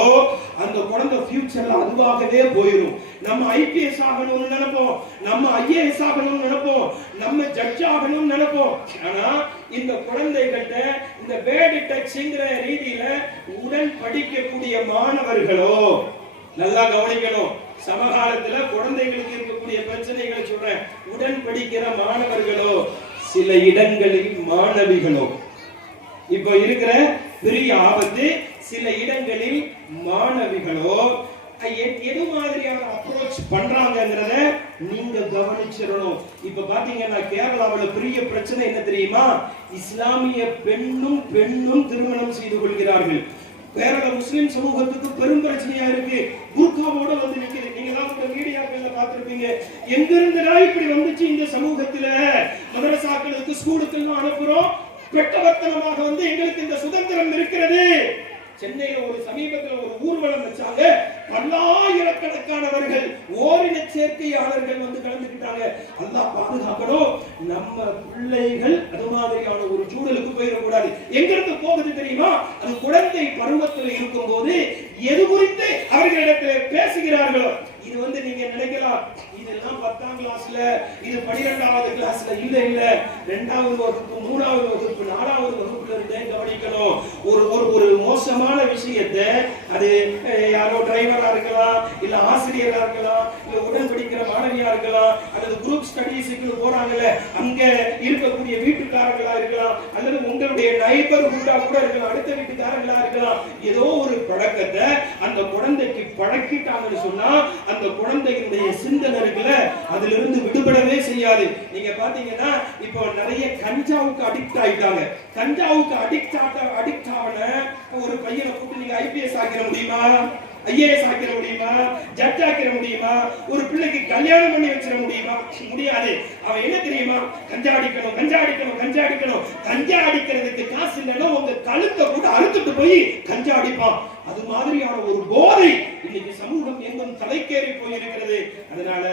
அந்த குழந்தை ஃபியூச்சர்ல அதுவாகவே போயிடும். நம்ம ஐபிஎஸ் ஆகணும்னு நினைப்போம், நம்ம ஐஏஎஸ் ஆகணும்னு நினைப்போம், நம்ம ஜட்ஜ் ஆகணும்னு நினைப்போம். ஆனா இந்த குழந்தைகிட்ட இந்த வேர்ட் டச்சிங்கிற ரீதியில உடன் படிக்கக்கூடிய மாணவர்களோ நல்லா கவனிக்கணும். சமகாலத்துல குழந்தைகளுக்கு இருக்கக்கூடிய பிரச்சனைகளை சொல்றேன். உடன் படிக்கிற மாணவர்களோ சில இடங்களில் மாணவிகளோ இப்ப இருக்கிற பெரிய ஆபத்து. சில இடங்களில் மாணவிகளோ எது மாதிரியான அப்ரோச் பண்றாங்கங்கறத நீங்க கவனிச்சிடணும். இப்ப பாத்தீங்கன்னா கேரளாவுல பெரிய பிரச்சனை என்ன தெரியுமா? இஸ்லாமிய பெண்ணும் திருமணம் செய்து கொள்கிறார்கள். கேரள முஸ்லிம் சமூகத்துக்கு பெரும் பிரச்சனையா இருக்கு. புர்காவோட வந்து நிக்குது. நீங்க எல்லாம் உங்க மீடியாக்கள்ல பார்த்திருப்பீங்க. எங்க இருந்துடா இப்படி வந்துச்சு இந்த சமூகத்துல? மதரசாக்களுக்கு ஸ்கூலுக்கு எல்லாம் அனுப்புறோம், வெட்டவர்த்தனமாக வந்து எங்களுக்கு இந்த சுதந்திரம் இருக்கிறது. சென்னையில ஒரு சமீபத்தில் ஒரு ஊர்வலம் வச்சாங்க. பல்லாயிரக்கணக்கானவர்கள் ஓரின சேர்க்கையாளர்கள் வந்து கலந்துக்கிட்டாங்க. அல்லாஹ் பாதுகாக்கணும், நம்ம பிள்ளைகள் அது மாதிரியான ஒரு சூழலுக்கு போயிடக்கூடாது. எங்க இருந்து போகுது தெரியுமா? அது குழந்தை பருவத்தில் இருக்கும் போது எது குறித்து அவர்களிடத்தில் பேசுகிறார்களோ. இது வந்து நீங்க நினைக்கலாம் இதெல்லாம் 10ஆம் கிளாஸ்ல, இது 12வது கிளாஸ்ல. இல்ல 2வது வகுப்பு, 3வது வகுப்பு, 4வது வகுப்புல இருந்தே கவனிக்கணும். ஒரு மோசமான விஷயத்தை அது யாரோ டிரைவரா இருக்கலாம், இல்ல ஆசிரியரா இருக்கலாம், இல்ல உடன் படிக்கிற மாணவியா இருக்கலாம், அல்லது குரூப் ஸ்டடீஸ்க்கு போறாங்கல்ல அங்க இருக்கக்கூடிய வீட்டுக்காரங்களா இருக்கலாம், அல்லது உங்களுடைய நைபர்ஹுட்டா கூட இருக்கலாம், அடுத்த வீட்டுக்காரங்களா இருக்கலாம். ஏதோ ஒரு பழக்கத்தை அந்த குழந்தைக்கு பழக்கிட்டாங்கன்னு சொன்னா அந்த குழந்தைகளுடைய சிந்தனை இருக்குல்ல அதிலிருந்து விடுபடவே செய்யாது. நீங்க பாத்தீங்கன்னா இப்போ நிறைய கஞ்சாவுக்கு அடிக்ட் ஆயிட்டாங்க. கஞ்சாவுக்கு அடிக்ட் ஆன ஒரு பையனை கூட்டி நீங்க ஐபிஎஸ் ஆக்கிட முடியுமா? ஐஏஎஸ் ஆக்கிட முடியுமா? ஜட்ஜ் ஆக்கிட முடியுமா? ஒரு பிள்ளைக்கு கல்யாணம் பண்ணி வச்சிட முடியுமா? முடியாது. அவன் என்ன தெரியுமா? கஞ்சா அடிக்கணும், கஞ்சா அடிக்கணும், கஞ்சா அடிக்கணும். கஞ்சா அடிக்கிறதுக்கு காசு இல்லைன்னா உங்க கழுத்தை போட்டு அறுத்துட்டு போய் கஞ்சா அடிப்பான். அது மாதிரியான ஒரு போதை இன்னைக்கு சமூகம் எங்கும் தலைக்கேறி போயிருக்கிறது. அதனால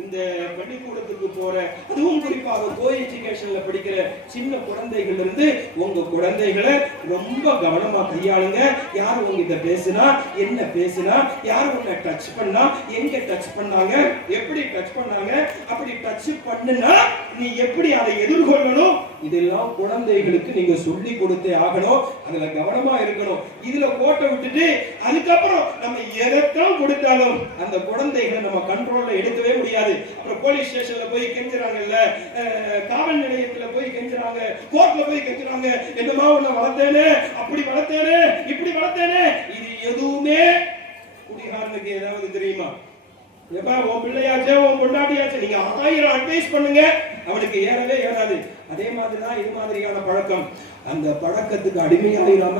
இந்த பள்ளிக்கூடத்துக்கு போற, அதுவும் குறிப்பாக கோ எஜுகேஷன்ல படிக்கிற சின்ன குழந்தைகள் இருந்து உங்க குழந்தைகளை ரொம்ப கவனமா கையாளுங்க. யார் உங்ககிட்ட பேசினா, என்ன பேசினா, யார் உன்னை டச் பண்ணா, எங்க டச் பண்ணாங்க, எப்படி டச் பண்ணாங்க, அப்படி டச் பண்ணுனா நீ எப்படி அதை எதிர்கொள்ளணும், இதெல்லாம் குழந்தைகளுக்கு நீங்க சொல்லி கொடுத்தே ஆகணும். அதுல கவனமா இருக்கணும். இதுல கோட்டை விட்டுட்டு அதுக்கப்புறம் நம்ம எதைத்தான் கொடுத்தாலும் அந்த குழந்தைகளை நம்ம கண்ட்ரோல்ல எடுக்கவே முடியாது. அப்புறம் போலீஸ் ஸ்டேஷன்ல போய் கெஞ்சுறாங்கல்ல, காவல் நிலையத்துல போய் கெஞ்சுறாங்க, கோர்ட்ல போய் கெஞ்சுறாங்க, என்னமா உன்னை வளர்த்தேனே, அப்படி வளர்த்தேனே, இப்படி வளர்த்தேனே. இது எதுவுமே குடிகாரனுக்கு ஏதாவது தெரியுமா? எப்ப உன் பிள்ளையாச்சே, உன் பொண்டாட்டியாச்சே, நீங்க 1000 அட்வைஸ் பண்ணுங்க, அவனுக்கு ஏறவே ஏறாது. அதே மாதிரிதான் இது மாதிரியான பழக்கம். அந்த பழக்கத்துக்கு அடிமையாயிராம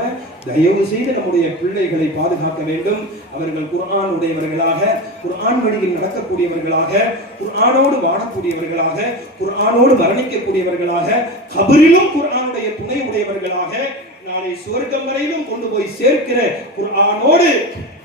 தயவு செய்து நம்முடைய பிள்ளைகளை பாதுகாக்க வேண்டும். அவர்கள் குர்ஆன் உடையவர்களாக, குர்ஆன் வழியில் நடக்கக்கூடியவர்களாக, குர்ஆனோடு வாழக்கூடியவர்களாக, குர்ஆனோடு மரணிக்கக்கூடியவர்களாக, கபரிலும் குர்ஆனுடைய துணை உடையவர்களாக, நாளை சுவர்க்கம் வரையிலும் கொண்டு போய் சேர்க்கிற குர்ஆனோடு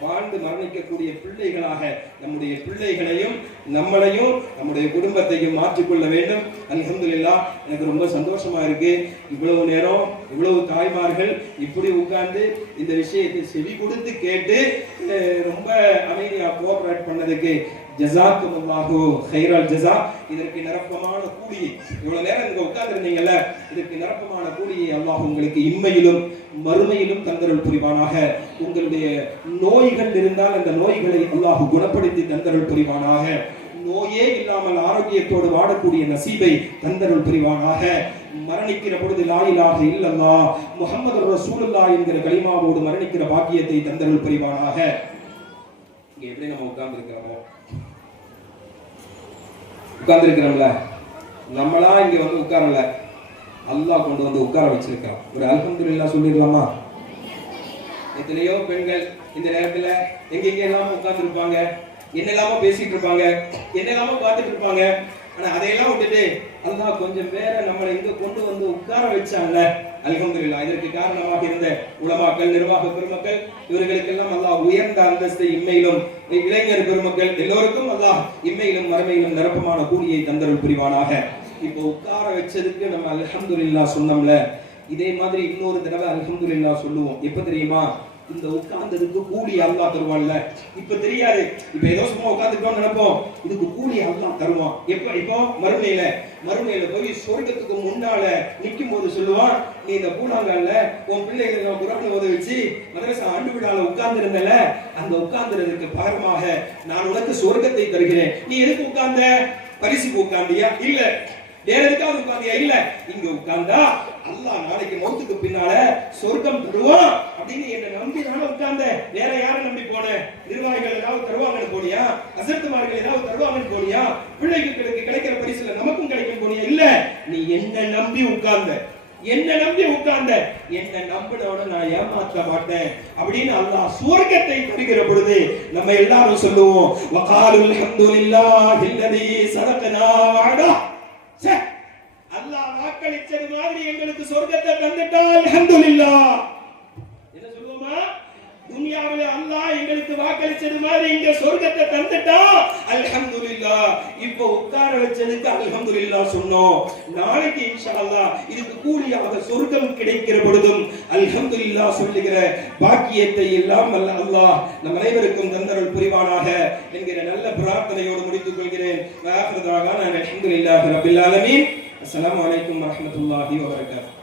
வாழ்ந்து மரணிக்கக்கூடிய பிள்ளைகளாக நம்முடைய பிள்ளைகளையும் நம்மளையும் நம்முடைய குடும்பத்தையும் மாற்றிக்கொள்ள வேண்டும். அல்ஹம்துலில்லாஹ், எனக்கு ரொம்ப சந்தோஷமா இருக்கு. இவ்வளவு நேரம் இவ்வளவு தாய்மார்கள் இப்படி உட்கார்ந்து இந்த விஷயத்தை செவி கொடுத்து கேட்டு ரொம்ப அமைதியா கோஆபரேட் பண்ணதுக்கு ஜஸாக்குமுல்லாஹு கைரல் ஜஸா. இதற்கு நிரப்பமான கூலியை, இவ்வளவு நேரம் இங்க உட்கார்ந்திருந்தீங்கல்ல, இதற்கு நிரப்பமான கூலியை அல்லாஹ் உங்களுக்கு இம்மையிலும் மறுமையிலும் தந்தருள் புரிவானாக. உங்களுடைய நோய்கள் இருந்தால் அந்த நோய்களை அல்லாஹ் குணப்படுத்தி தந்தருள் புரிவானாக. நோயே இல்லாமல் ஆரோக்கியத்தோடு வாழக்கூடிய நசீபை தந்தருள் புரிவானாக. மரணிக்கிற பொழுது லா இலாஹ இல்லல்லாஹ் முஹம்மதுர் ரசூலுல்லாஹ் என்கிற கலிமாவோடு மரணிக்கிற பாக்கியத்தை தந்தருள் புரிவானாக. இங்க எப்படி நம்ம உட்கார்ந்திருக்கிறோமோ, உட்கார்ந்திருக்கிறோம்ல, நம்மளா இங்க வந்து உட்காரல, அல்லாஹ் கொண்டு வந்து உட்கார வச்சிருக்கான். ஒரு அல்ஹம்துலில்லாஹ் சொல்லிடலாமா? எத்தனையோ பெண்கள் இந்த நேரத்துல எங்க எல்லாம் உட்கார்ந்து இருப்பாங்க. என்னெல்லாமோ பேசிட்டு இருப்பாங்க, என்னெல்லாமோ பார்த்துட்டு இருப்பாங்க. ஆனா அதையெல்லாம் விட்டுட்டு அல்லாஹ் கொஞ்சம் பேர நம்மளை இங்க கொண்டு வந்து உட்கார வச்சான்ல, அல்ஹம்துலில்லாஹ். இதற்கு காரணமாக இருந்த உலமாக்கள், நிர்வாக பெருமக்கள், இவர்களுக்கெல்லாம் அல்லாஹ் உயர்ந்த அந்தஸ்தை இம்மையிலும், இளைஞர் பெருமக்கள் எல்லோருக்கும் அல்லாஹ் இம்மையிலும் மறுமையிலும் நிரப்பமான கூலியை தந்தருள் புரிவானாக. இப்போ உட்கார வச்சதுக்கு நம்ம அல்ஹம்துலில்லாஹ் சொன்னோம்ல, இதே மாதிரி இன்னொரு தடவை அல்ஹம்துலில்லாஹ் சொல்லுவோம். எப்ப தெரியுமா? இந்த உட்கார்ந்ததுக்கு கூலி அல்லாஹ் தருவான்ல. இப்ப தெரியாது, இப்ப ஏதோ சும்மா உட்கார்ந்துட்டோம்னு நினைப்போம், இதுக்கு கூலி அல்லாஹ் தருவான். எப்ப? இப்போ மறுமையில போய் சொர்க்கத்துக்கு முன்னால நிக்கும் போது சொல்லுவான், நீ இந்த பூலாங்கல்ல உன் பிள்ளைகளை குரான் ஓத வச்சு மதரசா ஆண்டு விழால உட்கார்ந்து இருந்தல, அந்த உட்கார்ந்ததுக்கு பகரமாக நான் உனக்கு சொர்க்கத்தை தருகிறேன். நீ எதுக்கு உட்கார்ந்த? பரிசுக்கு உட்கார்ந்தியா? இல்ல. வேற எதுக்காவது உட்கார்ந்தியா? இல்ல. இங்க உட்கார்ந்தா அல்லாஹ் நாளைக்கு மௌத்துக்கு பின்னால சொர்க்கம் தருவான் அப்படின்னு என்ன நம்பி நானே உட்கார்ந்த. வேற யாரை நம்பி போன? நிர்வாகிகள் ஏதாவது தருவாங்கன்னு போனியா? அசர்த்துமார்கள் ஏதாவது தருவாங்கன்னு போனியா? பிள்ளைகளுக்கு கிடைக்கிற பரிசுல நமக்கும் கிடைக்கும் போனியா? இல்ல. நீ என்ன நம்பி உட்கார்ந்த, என்ன நம்பினோட நான் ஏமாற்ற மாட்டேன் அப்படின்னு அல்லாஹ் சுவர்க்கத்தை தருகிற பொழுது நம்ம எல்லாரும் சொல்லுவோம், வகாலுல் ஹம்துலில்லாஹி அல்லதி ஸதகனா வஅதா. அல்லாஹ் வாக்களிச்சது மாதிரி எங்களுக்கு சொர்க்கத்தை தந்துட்டால் அல்ஹம்துலில்லாஹ். என்ன சொல்லுவோமா? துனியாவில அல்லாஹ் எங்களுக்கு வாக்களிச்சது மாதிரி இங்க சொர்க்கத்தை தந்துட்டா அல்ஹம்துலில்லாஹ். இப்போ உட்கார வச்சதுக்கு அல்ஹம்துலில்லாஹ் சொன்னோம். நாளைக்கு இன்ஷா அல்லாஹ் இதுக்கு கூலியாக சொர்க்கம் கிடைக்கிற பொழுதும் அல்ஹம்துலில்லாஹ் சொல்லுகிற பாக்கியத்தை எல்லாம் அல்லாஹ் நம் அனைவருக்கும் தந்தருள் புரிவானாக என்கிற நல்ல பிரார்த்தனையோடு முடித்துக் கொள்கிறேன். அல்ஹம்துலில்லாஹி ரப்பில் ஆலமீன். அஸ்ஸலாமு அலைக்கும் வரஹ்மத்துல்லாஹி வபரகாத்துஹு.